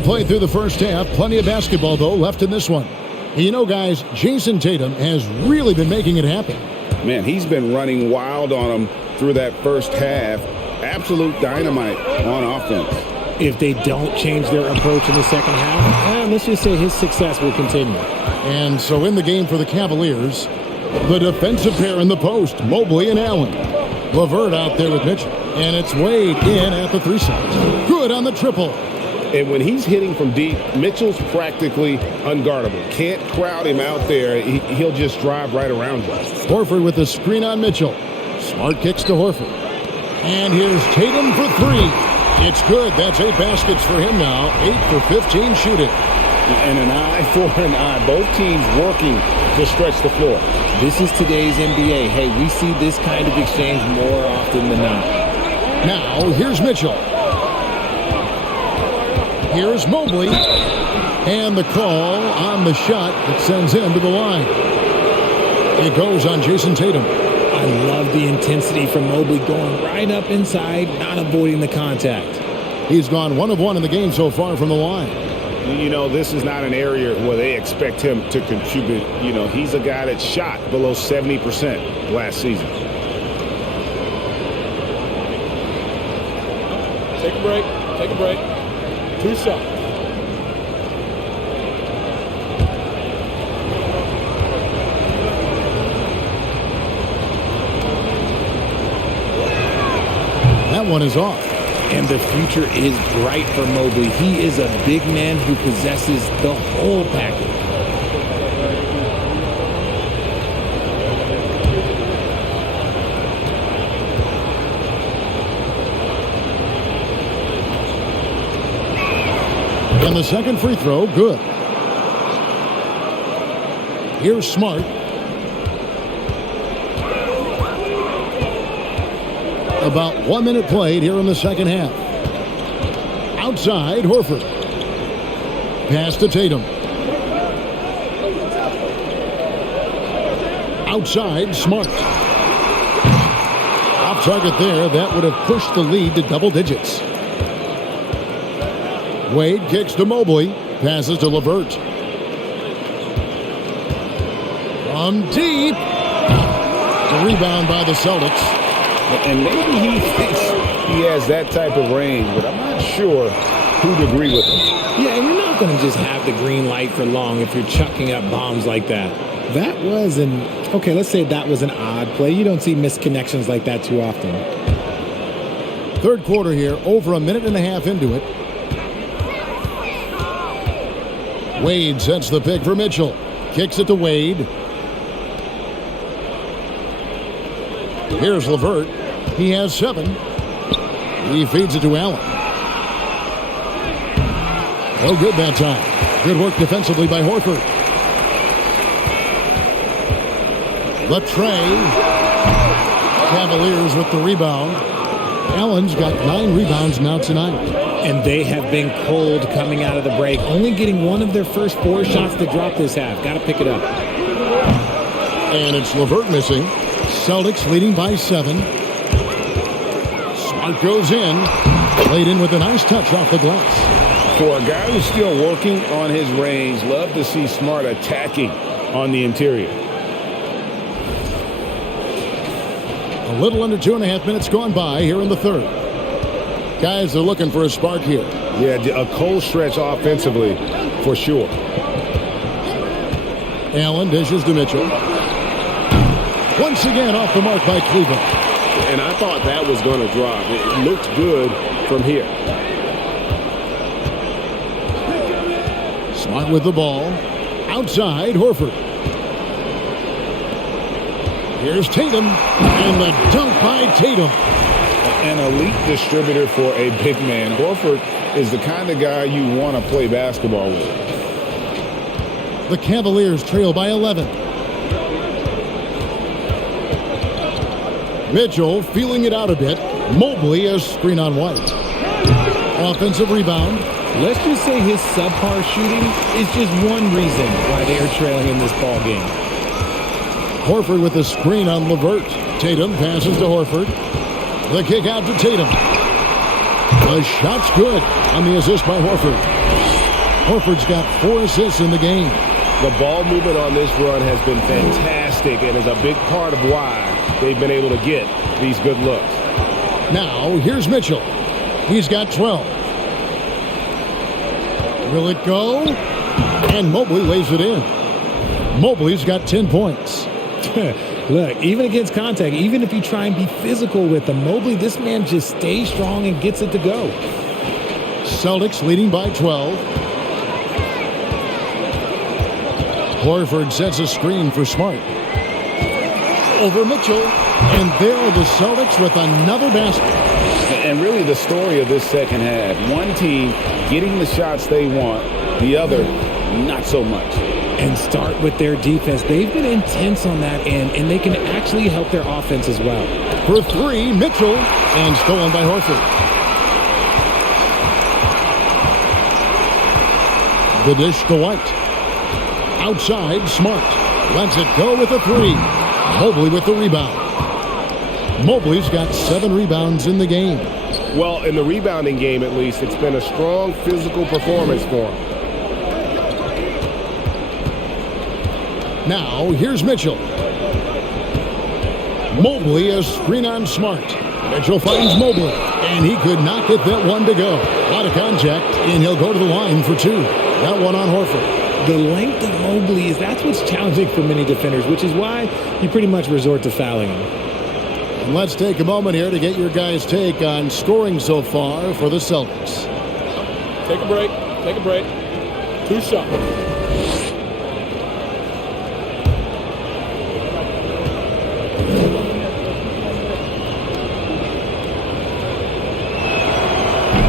Played through the first half. Plenty of basketball, though, left in this one. Guys, Jason Tatum has really been making it happen. Man, he's been running wild on them through that first half. Absolute dynamite on offense. If they don't change their approach in the second half, let's just say his success will continue. And so in the game for the Cavaliers, the defensive pair in the post, Mobley and Allen. LeVert out there with Mitchell. And it's Wade in at the 3 side. Good on the triple. And when he's hitting from deep, Mitchell's practically unguardable. Can't crowd him out there. He'll just drive right around you. Horford with the screen on Mitchell. Smart kicks to Horford. And here's Tatum for 3. It's good. That's 8 baskets for him now. 8 for 15 shooting. And an eye for an eye. Both teams working to stretch the floor. This is today's NBA. Hey, we see this kind of exchange more often than not. Now, here's Mitchell. Here's Mobley, and the call on the shot that sends him to the line. It goes on Jason Tatum. I love the intensity from Mobley going right up inside, not avoiding the contact. He's gone 1 of 1 in the game so far from the line. This is not an area where they expect him to contribute. He's a guy that shot below 70% last season. Take a break. Take a break. Peace out. That one is off. And the future is bright for Mobley. He is a big man who possesses the whole package. And the second free throw, good. Here's Smart. About 1 minute played here in the second half. Outside, Horford. Pass to Tatum. Outside, Smart. Off target there. That would have pushed the lead to double digits. Wade kicks to Mobley. Passes to LeVert. From deep. The rebound by the Celtics. And maybe he thinks he has that type of range, but I'm not sure who'd agree with him. Yeah, and you're not going to just have the green light for long if you're chucking up bombs like that. That was okay, let's say that was an odd play. You don't see missed connections like that too often. Third quarter here, over a minute and a half into it. Wade sets the pick for Mitchell. Kicks it to Wade. Here's LeVert. He has 7. He feeds it to Allen. Oh, good that time. Good work defensively by Horford. The tray. Cavaliers with the rebound. Allen's got 9 rebounds now tonight. And they have been cold coming out of the break. Only getting one of their first 4 shots to drop this half. Got to pick it up. And it's LeVert missing. Celtics leading by 7. Smart goes in. Played in with a nice touch off the glass. For a guy who's still working on his range, love to see Smart attacking on the interior. A little under 2.5 minutes gone by here in the third. Guys are looking for a spark here. Yeah, a cold stretch offensively for sure. Allen dishes to Mitchell. Once again off the mark by Cleveland. And I thought that was going to drop. It looked good from here. Smart with the ball. Outside, Horford. Here's Tatum. And the dunk by Tatum. An elite distributor for a big man. Horford is the kind of guy you want to play basketball with. The Cavaliers trail by 11. Mitchell feeling it out a bit. Mobley a screen on White. Offensive rebound. Let's just say his subpar shooting is just one reason why they are trailing in this ball game. Horford with a screen on LeVert. Tatum passes to Horford. The kick out to Tatum. The shot's good on the assist by Horford. Horford's got 4 assists in the game. The ball movement on this run has been fantastic and is a big part of why they've been able to get these good looks. Now, here's Mitchell. He's got 12. Will it go? And Mobley lays it in. Mobley's got 10 points. Look, even against contact, even if you try and be physical with him, Mobley, this man just stays strong and gets it to go. Celtics leading by 12. Horford sets a screen for Smart. Over Mitchell. And there are the Celtics with another basket. And really the story of this second half. One team getting the shots they want, the other not so much. And start with their defense. They've been intense on that end, and they can actually help their offense as well. For 3, Mitchell. And stolen by Horford. The dish to White. Outside, Smart. Lets it go with a 3. Mobley with the rebound. Mobley's got 7 rebounds in the game. Well, in the rebounding game, at least, it's been a strong physical performance for him. Now, here's Mitchell. Mobley a screen on Smart. Mitchell finds Mobley, and he could not get that one to go. A lot of contact, and he'll go to the line for two. That one on Horford. The length of Mobley that's what's challenging for many defenders, which is why you pretty much resort to fouling him. And let's take a moment here to get your guys' take on scoring so far for the Celtics. Take a break. Take a break. 2 shots.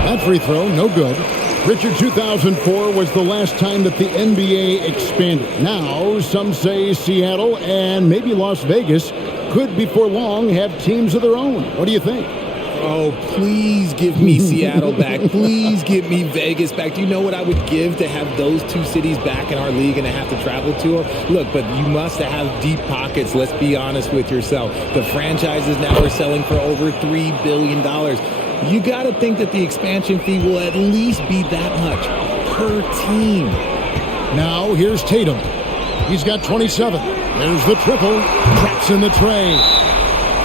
That free throw, no good. Richard, 2004 was the last time that the NBA expanded. Now, some say Seattle and maybe Las Vegas could before long have teams of their own. What do you think? Oh, please give me Seattle back. Please give me Vegas back. Do you know what I would give to have those two cities back in our league and to have to travel to them? Look, but you must have deep pockets. Let's be honest with yourself. The franchises now are selling for over $3 billion. You got to think that the expansion fee will at least be that much per team. Now, here's Tatum. He's got 27. There's the triple. Traps in the tray.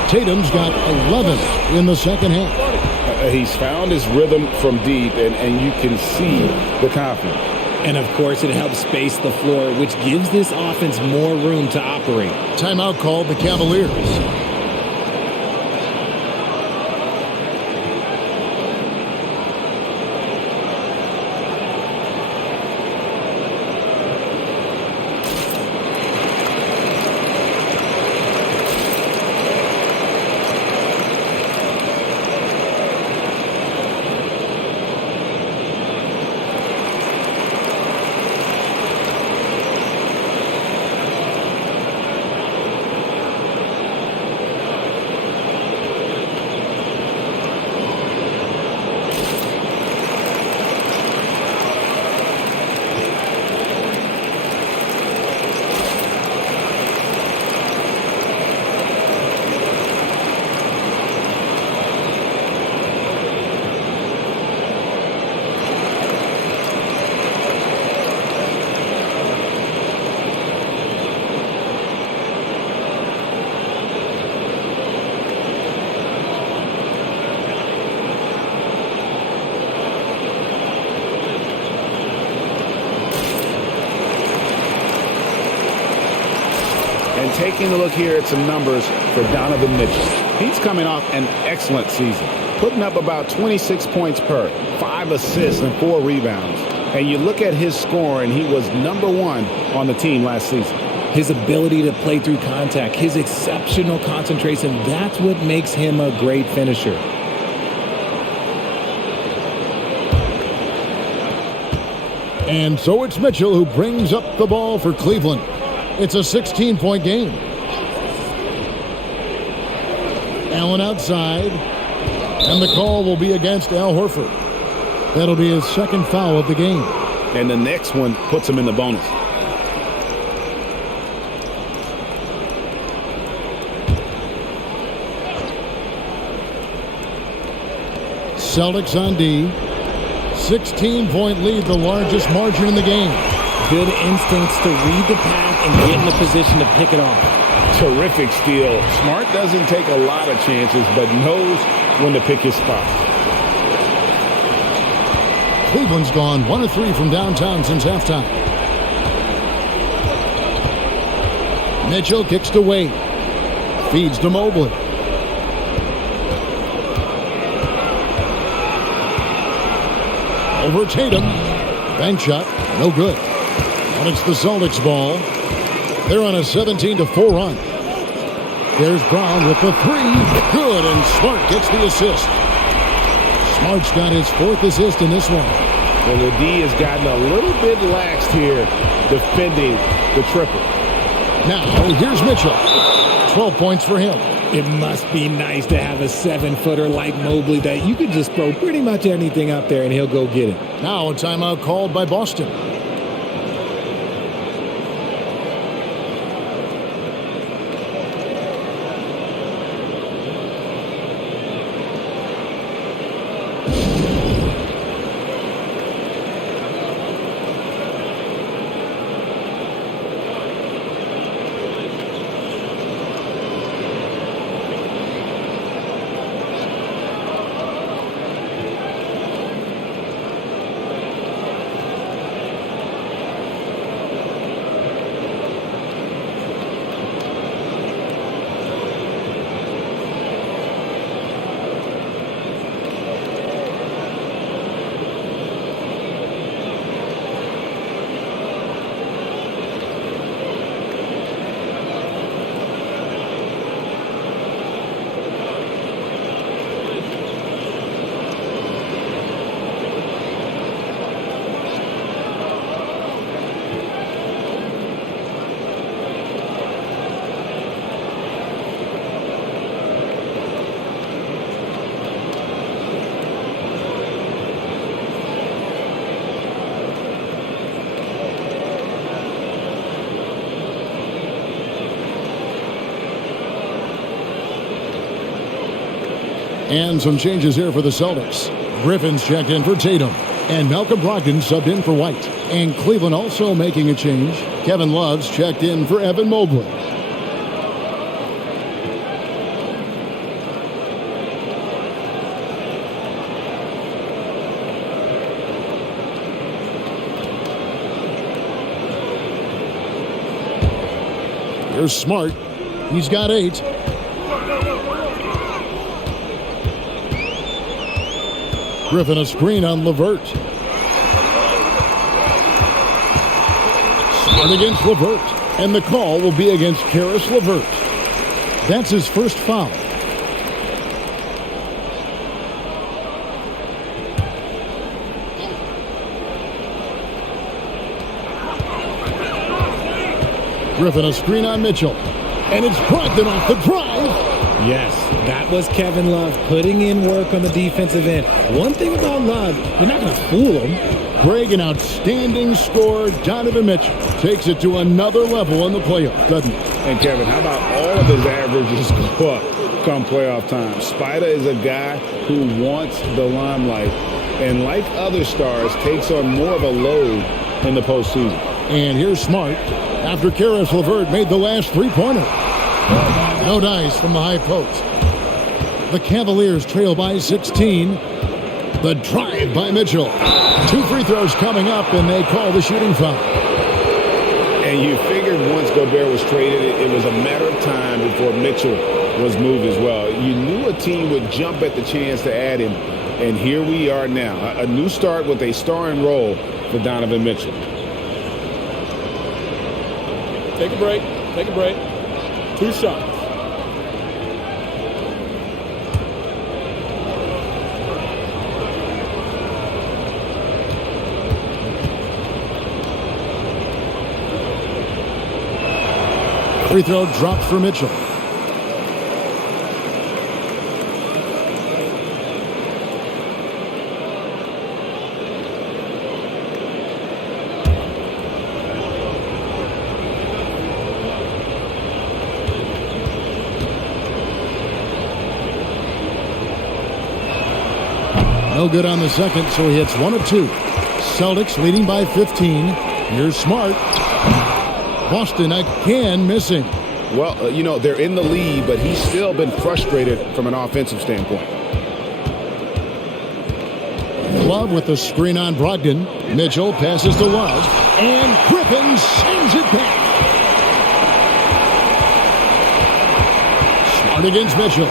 Tatum's got 11 in the second half. He's found his rhythm from deep, and you can see the confidence. And, of course, it helps space the floor, which gives this offense more room to operate. Timeout called the Cavaliers. And taking a look here at some numbers for Donovan Mitchell. He's coming off an excellent season, putting up about 26 points per, 5 assists and 4 rebounds. And you look at his scoring, he was #1 on the team last season. His ability to play through contact, his exceptional concentration, that's what makes him a great finisher. And so it's Mitchell who brings up the ball for Cleveland. It's a 16-point game. Allen outside. And the call will be against Al Horford. That'll be his second foul of the game. And the next one puts him in the bonus. Celtics on D. 16-point lead, the largest margin in the game. Good instincts to read the path and get in the position to pick it off. Terrific steal. Smart doesn't take a lot of chances, but knows when to pick his spot. Cleveland's gone 1 of 3 from downtown since halftime. Mitchell kicks to Wade. Feeds to Mobley. Over Tatum. Bank shot. No good. And it's the Celtics ball. They're on a 17-4 run. There's Brown with the 3. Good, and Smart gets the assist. Smart's got his 4th assist in this one. Well, the D has gotten a little bit laxed here defending the triple. Now, here's Mitchell. 12 points for him. It must be nice to have a 7-footer like Mobley that you could just throw pretty much anything up there and he'll go get it. Now a timeout called by Boston. And some changes here for the Celtics. Griffin's checked in for Tatum. And Malcolm Brogdon subbed in for White. And Cleveland also making a change. Kevin Love's checked in for Evan Mobley. Here's Smart. He's got 8. Griffin a screen on LeVert. Smart against LeVert. And the call will be against Karis LeVert. That's his first foul. Griffin a screen on Mitchell. And it's Brogdon off the drive. Yes, that was Kevin Love putting in work on the defensive end. One thing about Love, you're not going to fool him. Greg, an outstanding scorer. Donovan Mitchell takes it to another level in the playoffs, doesn't he? And Kevin, how about all of his averages go up come playoff time? Spida is a guy who wants the limelight, and like other stars, takes on more of a load in the postseason. And here's Smart after Karis LeVert made the last three-pointer. No dice from the high post. The Cavaliers trail by 16. The drive by Mitchell. 2 free throws coming up, and they call the shooting foul. And you figured once Gobert was traded, it was a matter of time before Mitchell was moved as well. You knew a team would jump at the chance to add him, and here we are now. A new start with a starring role for Donovan Mitchell. Take a break. Take a break. 2 shots. Free throw drops for Mitchell. No good on the second, so he hits 1 of 2. Celtics leading by 15. Here's Smart. Boston again missing. Well, they're in the lead, but he's still been frustrated from an offensive standpoint. Love with the screen on Brogdon. Mitchell passes to Love. And Griffin sends it back. Smart against Mitchell.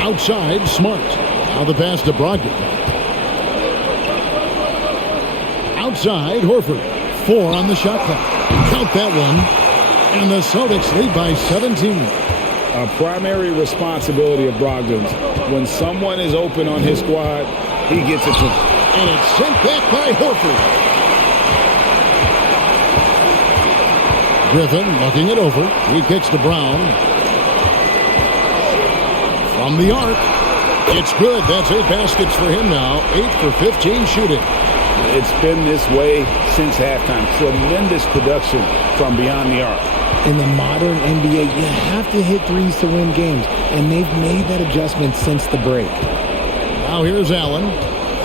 Outside, Smart. Now the pass to Brogdon. Outside, Horford. 4 on the shot clock. Count that one. And the Celtics lead by 17. A primary responsibility of Brogdon's. When someone is open on his squad, he gets it to him. And it's sent back by Horford. Griffin looking it over. He kicks to Brown. From the arc. It's good. That's 8 baskets for him now. 8 for 15 shooting. It's been this way since halftime. Tremendous production from beyond the arc. In the modern NBA, you have to hit threes to win games, and they've made that adjustment since the break. Now here's Allen.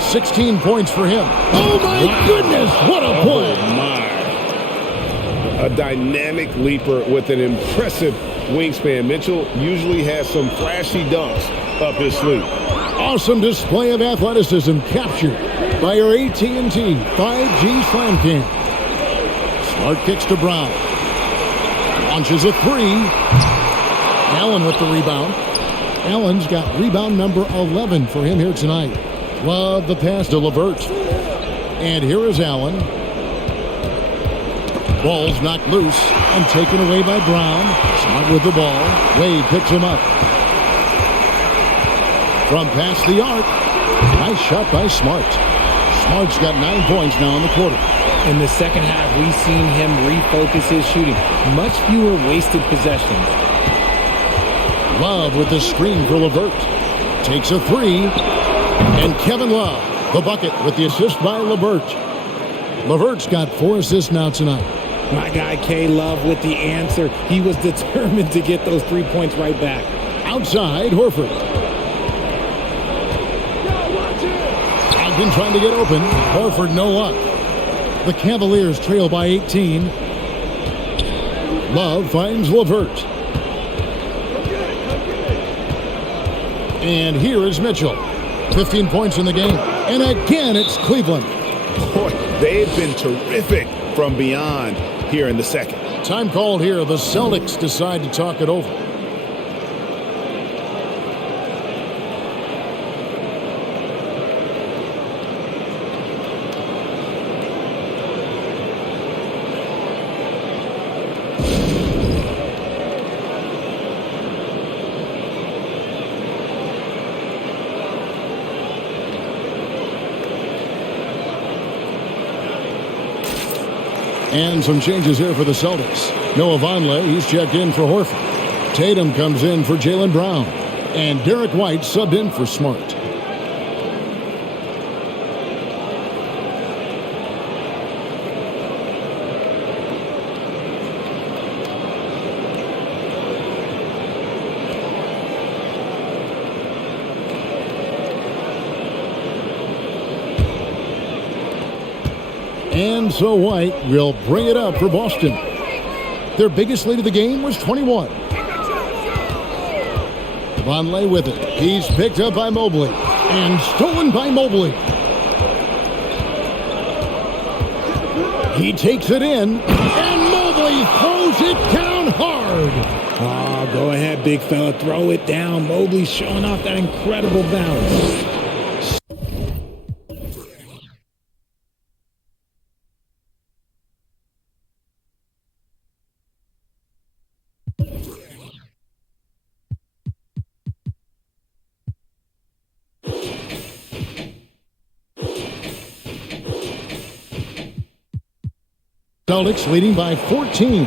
16 points for him. Oh, my goodness. What a play. Oh, my. A dynamic leaper with an impressive wingspan. Mitchell usually has some flashy dunks up his sleeve. Awesome display of athleticism captured by your AT&T 5G Slam Cam. Smart kicks to Brown. Launches a 3. Allen with the rebound. Allen's got rebound number 11 for him here tonight. Love the pass to LeVert. And here is Allen. Ball's knocked loose and taken away by Brown. Smart with the ball. Wade picks him up. From past the arc. Nice shot by Smart. Smart's got 9 points now in the quarter. In the second half, we've seen him refocus his shooting. Much fewer wasted possessions. Love with the screen for LeVert. Takes a 3. And Kevin Love, the bucket with the assist by LeVert. LeVert's got 4 assists now tonight. My guy K-Love with the answer. He was determined to get those 3 points right back. Outside, Horford. Ogden trying to get open. Horford, no luck. The Cavaliers trail by 18. Love finds LeVert. And here is Mitchell. 15 points in the game. And again, it's Cleveland. Boy, they've been terrific from beyond here in the second. Time called here. The Celtics decide to talk it over. And some changes here for the Celtics. Noah Vonleh, he's checked in for Horford. Tatum comes in for Jaylen Brown. And Derek White subbed in for Smart. And so White will bring it up for Boston. Their biggest lead of the game was 21. Vonleh with it. He's picked up by Mobley. And stolen by Mobley. He takes it in. And Mobley throws it down hard. Oh, go ahead, big fella. Throw it down. Mobley showing off that incredible balance. Celtics leading by 14.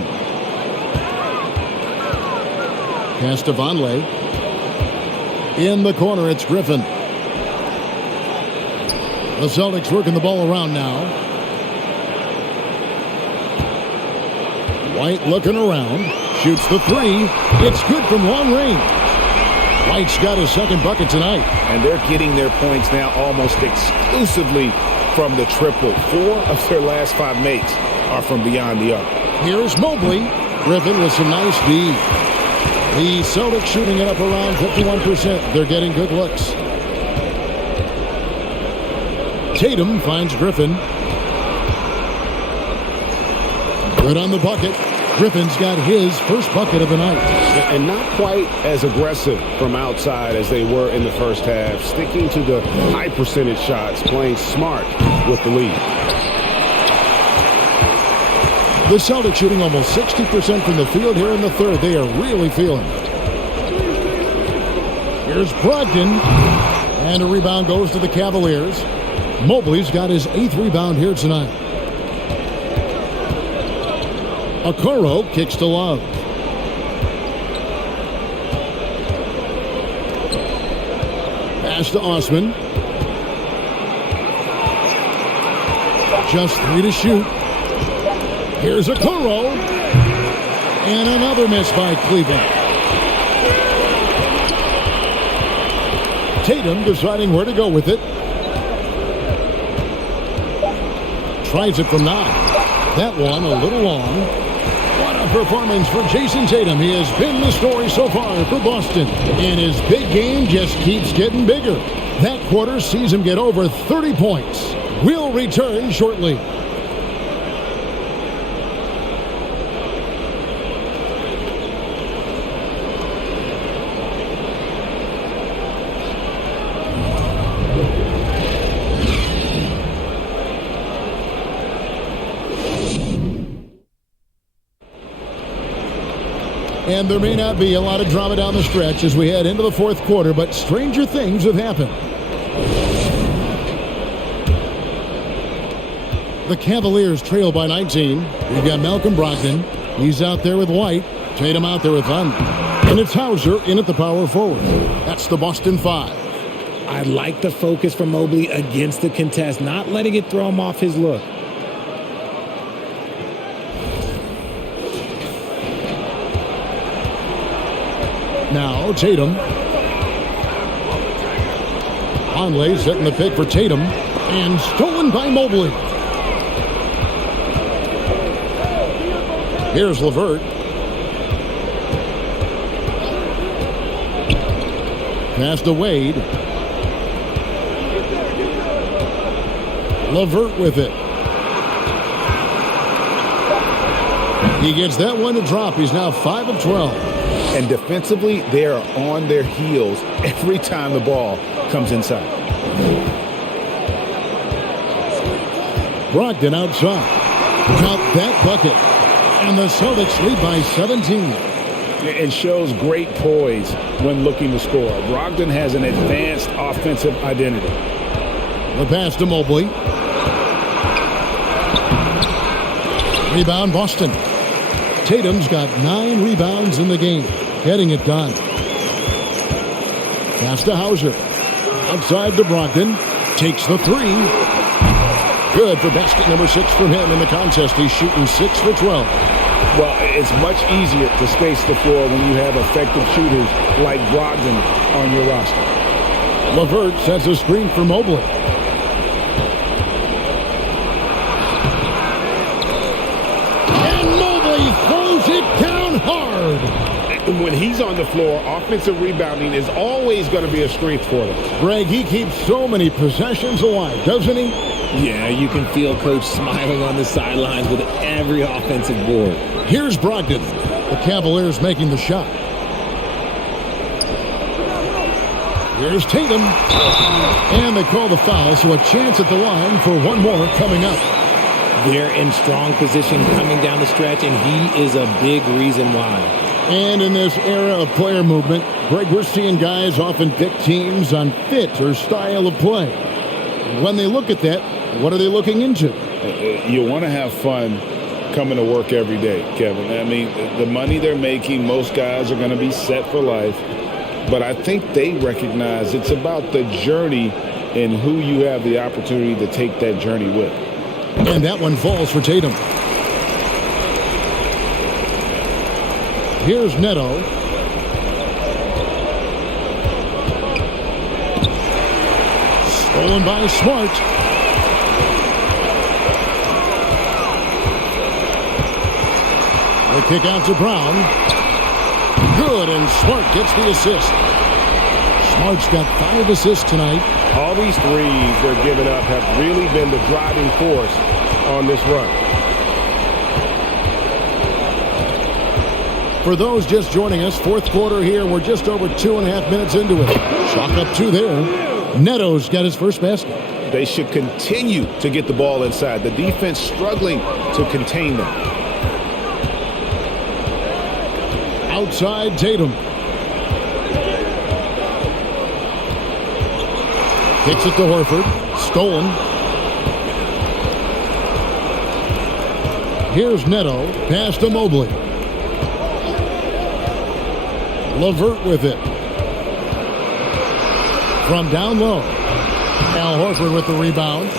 Pass to Vonleh. In the corner, it's Griffin. The Celtics working the ball around now. White looking around. Shoots the three. It's good from long range. White's got his second bucket tonight. And they're getting their points now almost exclusively from the triple. 4 of their last 5 makes are from beyond the arc. Here's Mobley. Griffin with some nice D. The Celtics shooting it up around 51%. They're getting good looks. Tatum finds Griffin. Good on the bucket. Griffin's got his first bucket of the night. And not quite as aggressive from outside as they were in the first half. Sticking to the high percentage shots, playing smart with the lead. The Celtics shooting almost 60% from the field here in the third. They are really feeling it. Here's Brogdon. And a rebound goes to the Cavaliers. Mobley's got his 8th rebound here tonight. Okoro kicks to Love. Pass to Osman. Just 3 to shoot. Here's Okoro. And another miss by Cleveland. Tatum deciding where to go with it. Tries it from 9. That one a little long. What a performance for Jason Tatum. He has been the story so far for Boston. And his big game just keeps getting bigger. That quarter sees him get over 30 points. We'll return shortly. And there may not be a lot of drama down the stretch as we head into the fourth quarter, but stranger things have happened. The Cavaliers trail by 19. We've got Malcolm Brogdon. He's out there with White. Tatum out there with Vonleh. And it's Hauser in at the power forward. That's the Boston 5. I like the focus from Mobley against the contest, not letting it throw him off his look. Now Tatum. Conley setting the pick for Tatum. And stolen by Mobley. Here's LeVert. Pass to Wade. LeVert with it. He gets that one to drop. He's now 5 of 12. And defensively, they are on their heels every time the ball comes inside. Brogdon outside. Count that bucket. And the Celtics lead by 17. It shows great poise when looking to score. Brogdon has an advanced offensive identity. The pass to Mobley. Rebound Boston. Tatum's got 9 rebounds in the game. Getting it done. Pass to Hauser. Outside to Brogdon. Takes the 3. Good for basket number 6 from him in the contest. He's shooting 6 for 12. Well, it's much easier to space the floor when you have effective shooters like Brogdon on your roster. LeVert sets a screen for Mobley. And Mobley throws it down hard. When he's on the floor, offensive rebounding is always going to be a strength for them. Greg, he keeps so many possessions alive, doesn't he? Yeah, you can feel Coach smiling on the sidelines with every offensive board. Here's Brogdon. The Cavaliers making the shot. Here's Tatum. And they call the foul, so a chance at the line for one more coming up. They're in strong position coming down the stretch, and he is a big reason why. And in this era of player movement, Greg, we're seeing guys often pick teams on fit or style of play. When they look at that, what are they looking into? You want to have fun coming to work every day, Kevin. I mean, the money they're making, most guys are going to be set for life. But I think they recognize it's about the journey and who you have the opportunity to take that journey with. And that one falls for Tatum. Here's Neto. Stolen by Smart. The kick out to Brown. Good, and Smart gets the assist. Smart's got 5 assists tonight. All these threes they're giving up have really been the driving force on this run. For those just joining us, fourth quarter here. We're just over 2.5 minutes into it. Chalk up 2 there. Neto's got his first basket. They should continue to get the ball inside. The defense struggling to contain them. Outside Tatum. Kicks it to Horford. Stolen. Here's Neto. Pass to Mobley. LeVert with it. From down low. Al Horford with the rebound.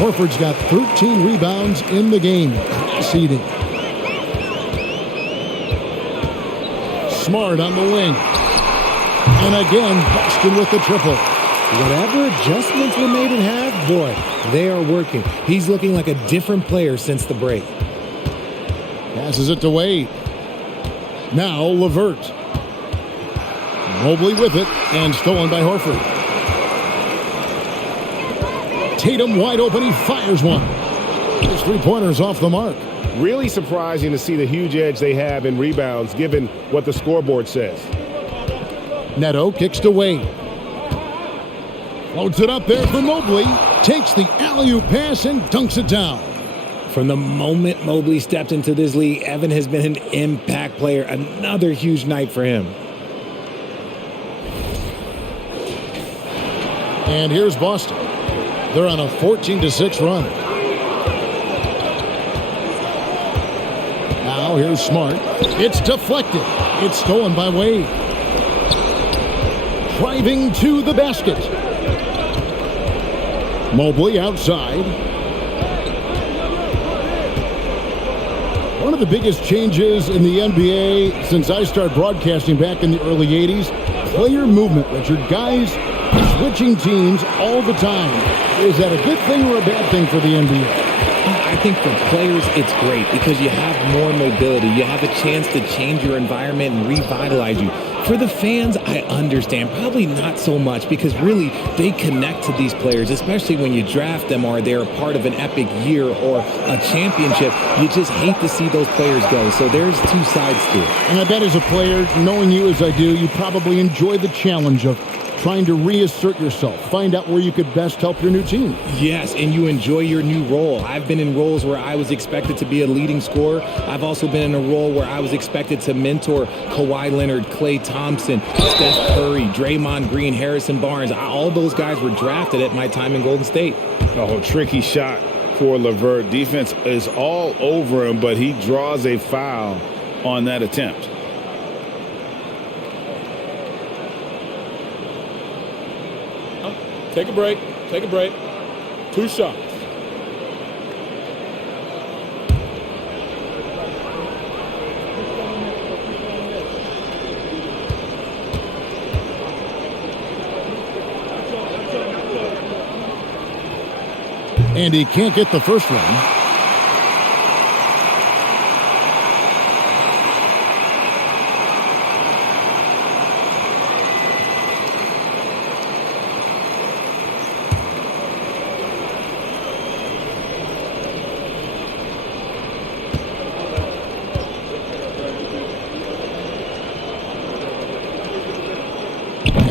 Horford's got 13 rebounds in the game. Seeding. Smart on the wing. And again, Boston with the triple. Whatever adjustments were made in half, boy, they are working. He's looking like a different player since the break. Passes it to Wade. Now LeVert. Mobley with it, and stolen by Horford. Tatum wide open, he fires one. His 3-pointer's off the mark. Really surprising to see the huge edge they have in rebounds given what the scoreboard says. Neto kicks to Wade. Floats it up there for Mobley. Takes the alley-oop pass and dunks it down. From the moment Mobley stepped into this league, Evan has been an impact player. Another huge night for him. And here's Boston. They're on a 14-6 run. Now here's Smart. It's deflected. It's stolen by Wade. Driving to the basket. Mobley outside. One of the biggest changes in the NBA since I started broadcasting back in the early 80s, player movement, Richard. Guys switching teams all the time. Is that a good thing or a bad thing for the NBA? I think for players, it's great because you have more mobility. You have a chance to change your environment and revitalize you. For the fans, I understand. Probably not so much because really they connect to these players, especially when you draft them or they're a part of an epic year or a championship. You just hate to see those players go. So there's two sides to it. And I bet as a player, knowing you as I do, you probably enjoy the challenge of trying to reassert yourself, find out where you could best help your new team. Yes, and you enjoy your new role. I've been in roles where I was expected to be a leading scorer. I've also been in a role where I was expected to mentor Kawhi Leonard, Klay Thompson, Steph Curry, Draymond Green, Harrison Barnes. All those guys were drafted at my time in Golden State. Oh, tricky shot for LeVert. Defense is all over him, but he draws a foul on that attempt. Take a break. Take a break. 2 shots. And he can't get the first one.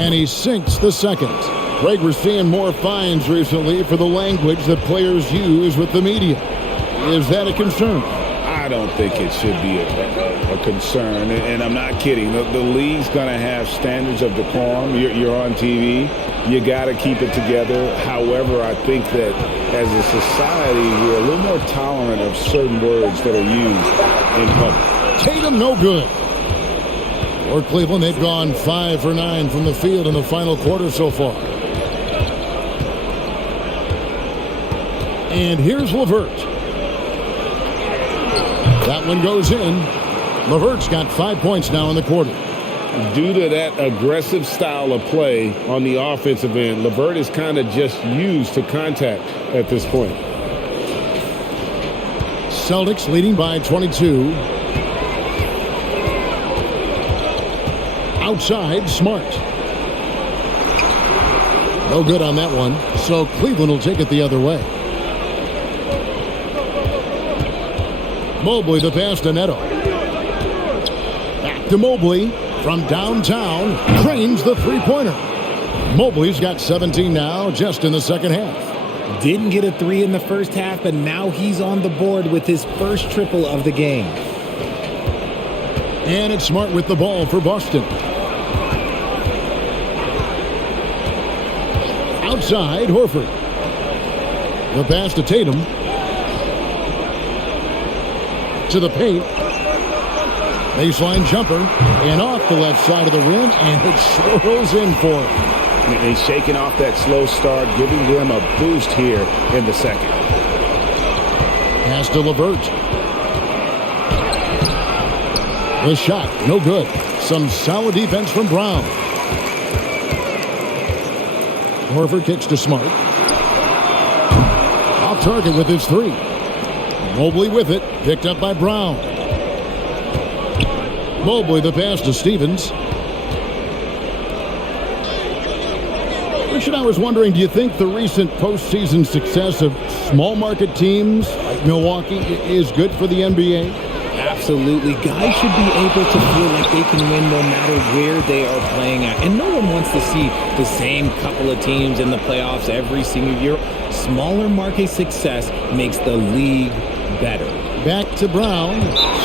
And he sinks the second. Greg, we're seeing more fines recently for the language that players use with the media. Is that a concern? I don't think it should be a concern, and I'm not kidding. The league's going to have standards of decorum. You're on TV. You got to keep it together. However, I think that as a society, we're a little more tolerant of certain words that are used in public. Tatum, no good. For Cleveland, they've gone 5 for 9 from the field in the final quarter so far. And here's LeVert. That one goes in. LeVert's got 5 points now in the quarter. Due to that aggressive style of play on the offensive end, LeVert is kind of just used to contact at this point. Celtics leading by 22. Outside, Smart. No good on that one, so Cleveland will take it the other way. Mobley, the pass to Neto. Back to Mobley from downtown. Cranes the three-pointer. Mobley's got 17 now, just in the second half. Didn't get a 3 in the first half, but now he's on the board with his first triple of the game. And it's Smart with the ball for Boston. Outside, Horford. The pass to Tatum. To the paint. Baseline jumper. And off the left side of the rim. And it swirls in for him. He's shaking off that slow start, giving them a boost here in the second. Pass to LeVert. The shot, no good. Some solid defense from Brown. Horford kicks to Smart. Off target with his 3. Mobley with it. Picked up by Brown. Mobley the pass to Stevens. Richard, I was wondering, do you think the recent postseason success of small market teams like Milwaukee is good for the NBA? Absolutely. Guys should be able to feel like they can win no matter where they are playing at. And no one wants to see the same couple of teams in the playoffs every single year. Smaller market success makes the league better. Back to Brown.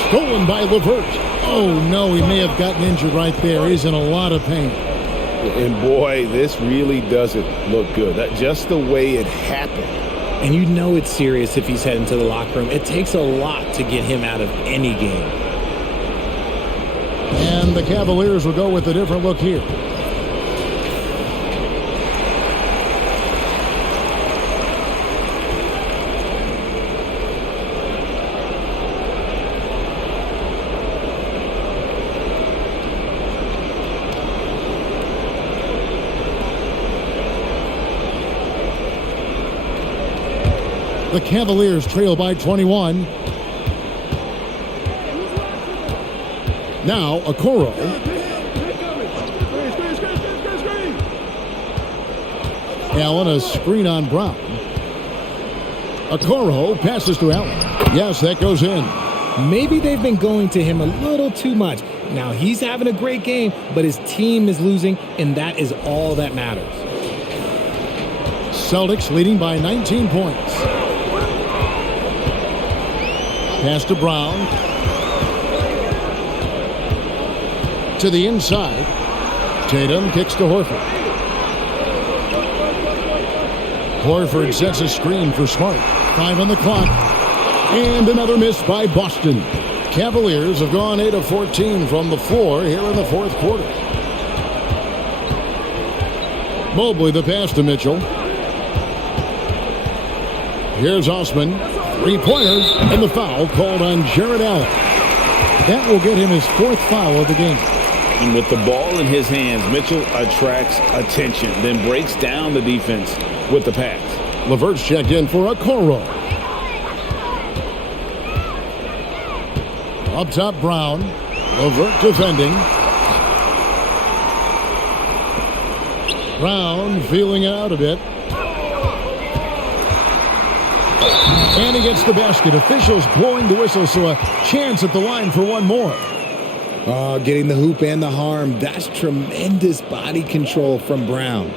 Stolen by LeVert. Oh, no, he may have gotten injured right there. He's in a lot of pain. And, boy, this really doesn't look good. Just the way it happened. And you know it's serious if he's heading to the locker room. It takes a lot to get him out of any game. And the Cavaliers will go with a different look here. The Cavaliers trail by 21. Now, Okoro. Allen, a screen on Brown. Okoro passes to Allen. Yes, that goes in. Maybe they've been going to him a little too much. Now, he's having a great game, but his team is losing, and that is all that matters. Celtics leading by 19 points. Pass to Brown. To the inside. Tatum kicks to Horford. Horford sets a screen for Smart. 5 on the clock. And another miss by Boston. Cavaliers have gone 8 of 14 from the floor here in the fourth quarter. Mobley the pass to Mitchell. Here's Osman. Three-pointer, and the foul called on Jared Allen. That will get him his 4th foul of the game. And with the ball in his hands, Mitchell attracts attention, then breaks down the defense with the pass. LeVert's checked in for Okoro. Up top, Brown. LeVert defending. Brown feeling out a bit. And he gets the basket. Officials blowing the whistle, so a chance at the line for one more. Oh, getting the hoop and the harm. That's tremendous body control from Brown.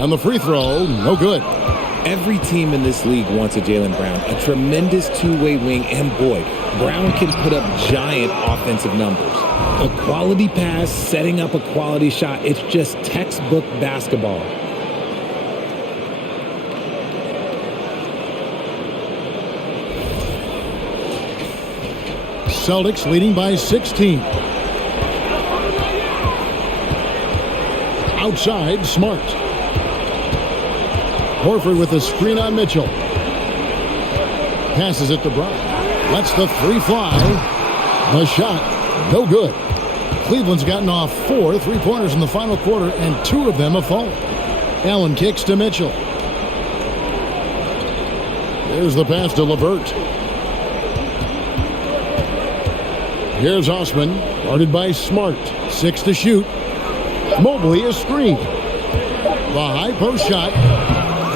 And the free throw, no good. Every team in this league wants a Jaylen Brown, a tremendous two-way wing, and boy, Brown can put up giant offensive numbers. A quality pass, setting up a quality shot, it's just textbook basketball. Celtics leading by 16. Outside, Smart. Horford with a screen on Mitchell. Passes it to Brown. Lets the three fly. The shot, no good. Cleveland's gotten off 4 3-pointers in the final quarter, and 2 of them have fallen. Allen kicks to Mitchell. Here's the pass to LeVert. Here's Osman, guarded by Smart. 6 to shoot. Mobley is screened. The high post shot.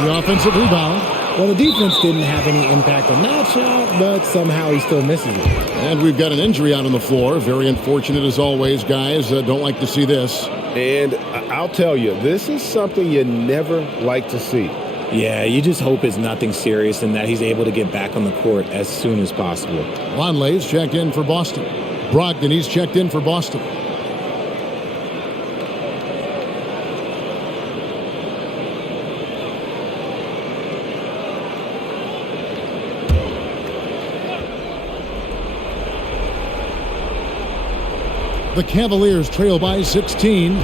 The offensive rebound. Well, the defense didn't have any impact on that shot, but somehow he still misses it. And we've got an injury out on the floor. Very unfortunate as always, guys. Don't like to see this. And I'll tell you, this is something you never like to see. Yeah, you just hope it's nothing serious and that he's able to get back on the court as soon as possible. Longley's checked in for Boston. Brogdon, he's checked in for Boston. The Cavaliers trail by 16.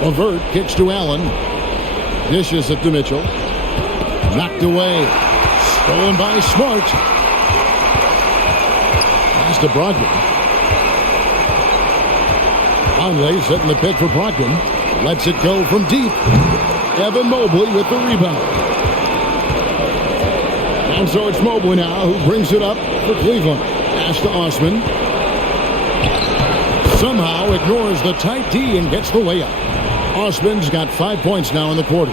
LeVert kicks to Allen. Dishes it to Mitchell. Knocked away. Stolen by Smart. Pass to Brogdon. Conley setting the pick for Brogdon. Lets it go from deep. Evan Mobley with the rebound. And so it's Mobley now who brings it up for Cleveland. Pass to Osman. Somehow ignores the tight D and gets the layup. Osman's got 5 points now in the quarter.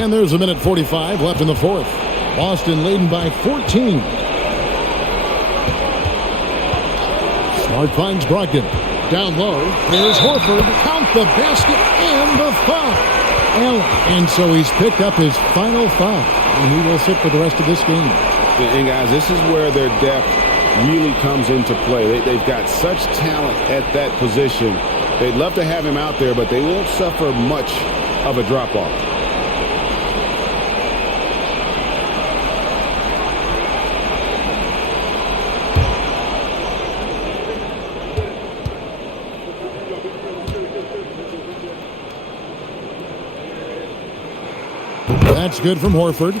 And there's a minute 45 left in the fourth. Boston leading by 14. Smart finds Brogdon. Down low. There's Horford. Count the basket and the foul. And so he's picked up his final foul, and he will sit for the rest of this game. And guys, this is where their depth really comes into play. They've got such talent at that position. They'd love to have him out there, but they won't suffer much of a drop-off. That's good from Horford.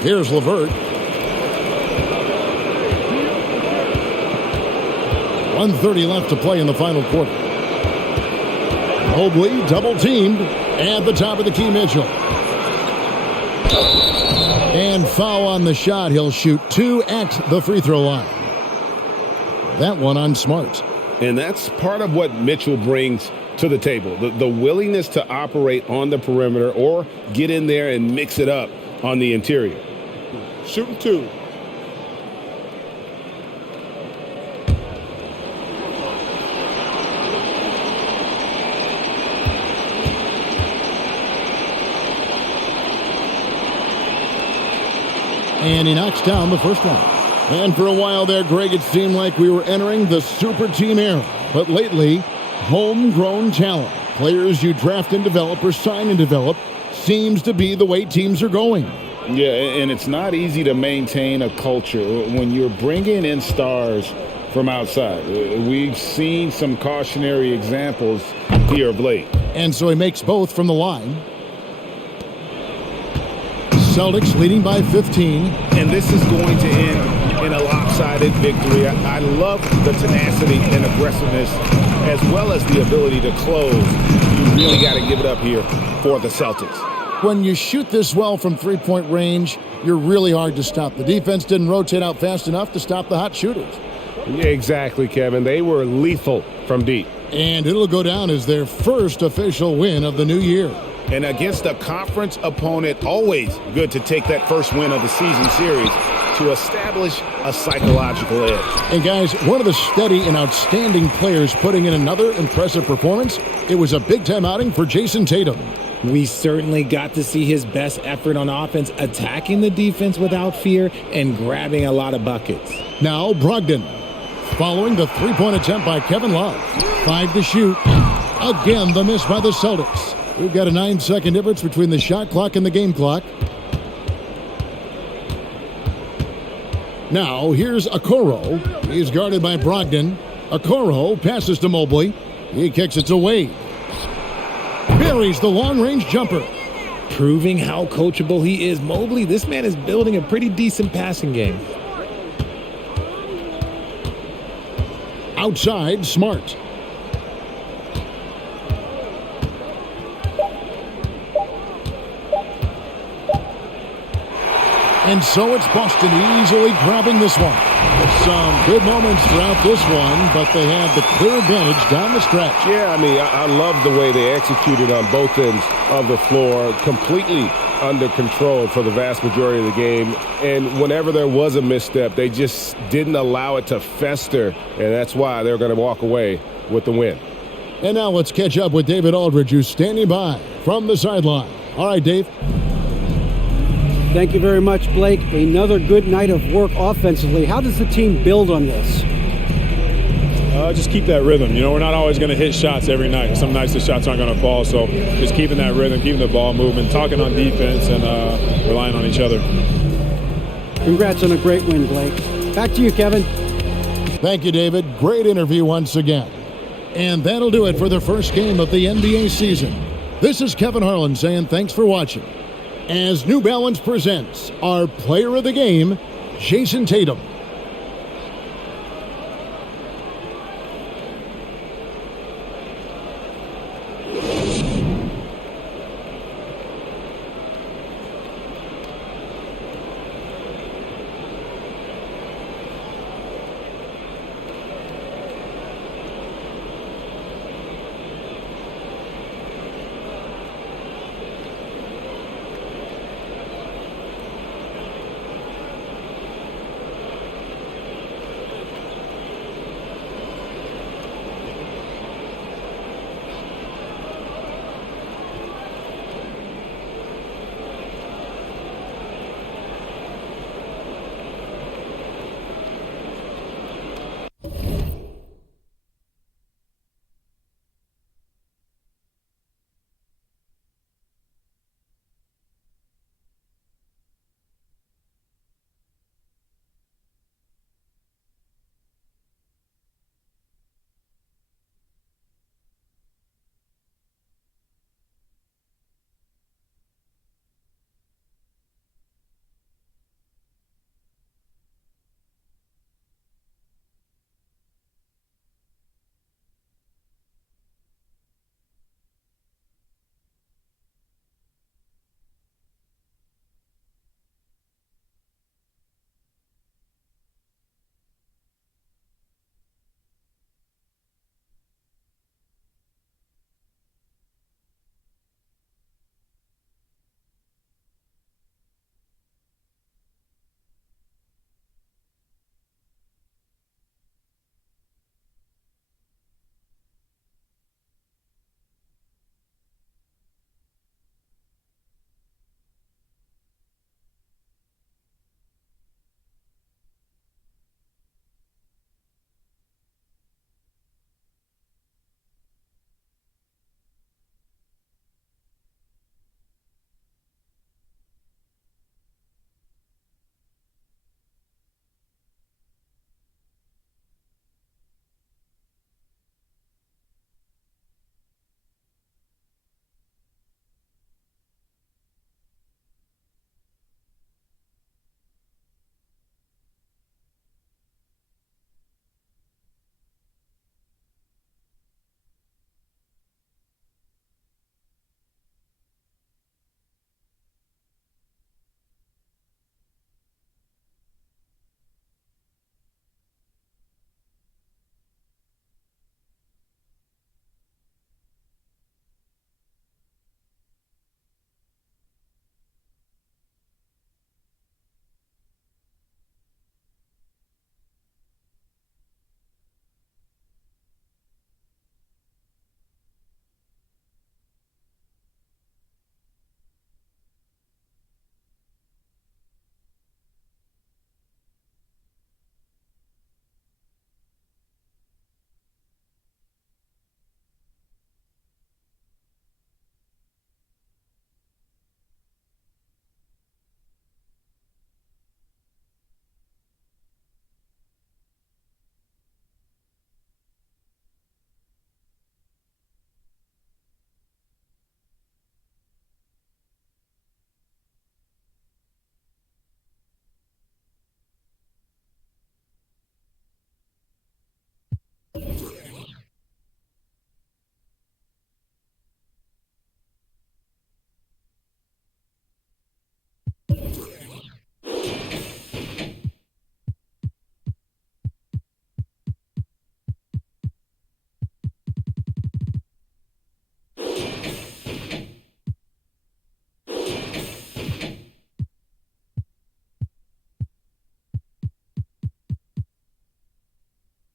Here's LeVert. 1:30 left to play in the final quarter. Mobley double-teamed at the top of the key, Mitchell. And foul on the shot. He'll shoot 2 at the free throw line. That one on Smart. And that's part of what Mitchell brings to the table, the willingness to operate on the perimeter or get in there and mix it up on the interior. Shooting 2. And he knocks down the first one. And for a while there, Greg, it seemed like we were entering the super team era. But lately, homegrown talent, players you draft and develop or sign and develop, seems to be the way teams are going. Yeah, and it's not easy to maintain a culture when you're bringing in stars from outside. We've seen some cautionary examples here of late. And so he makes both from the line. Celtics leading by 15. And this is going to end in a lopsided victory. I love the tenacity and aggressiveness as well as the ability to close. You really got to give it up here for the Celtics. When you shoot this well from three-point range, you're really hard to stop. The defense didn't rotate out fast enough to stop the hot shooters. Yeah, exactly, Kevin. They were lethal from deep. And it'll go down as their first official win of the new year. And against a conference opponent, always good to take that first win of the season series to establish a psychological edge. And guys, one of the steady and outstanding players putting in another impressive performance, it was a big-time outing for Jason Tatum. We certainly got to see his best effort on offense, attacking the defense without fear and grabbing a lot of buckets. Now Brogdon, following the three-point attempt by Kevin Love. 5 to shoot. Again, the miss by the Celtics. We've got a 9-second difference between the shot clock and the game clock. Now, here's Okoro. He's guarded by Brogdon. Okoro passes to Mobley. He kicks it to Wade. Buries the long-range jumper. Proving how coachable he is. Mobley, this man is building a pretty decent passing game. Outside, Smart. And so it's Boston easily grabbing this one. Some good moments throughout this one, but they had the clear advantage down the stretch. Yeah, I mean, I love the way they executed on both ends of the floor, completely under control for the vast majority of the game. And whenever there was a misstep, they just didn't allow it to fester, and that's why they're going to walk away with the win. And now let's catch up with David Aldridge, who's standing by from the sideline. All right, Dave. Thank you very much, Blake. Another good night of work offensively. How does the team build on this? Just keep that rhythm. You know, we're not always going to hit shots every night. Some nights the shots aren't going to fall. So just keeping that rhythm, keeping the ball moving, talking on defense, and relying on each other. Congrats on a great win, Blake. Back to you, Kevin. Thank you, David. Great interview once again. And that'll do it for the first game of the NBA season. This is Kevin Harlan saying thanks for watching. As New Balance presents our player of the game, Jason Tatum.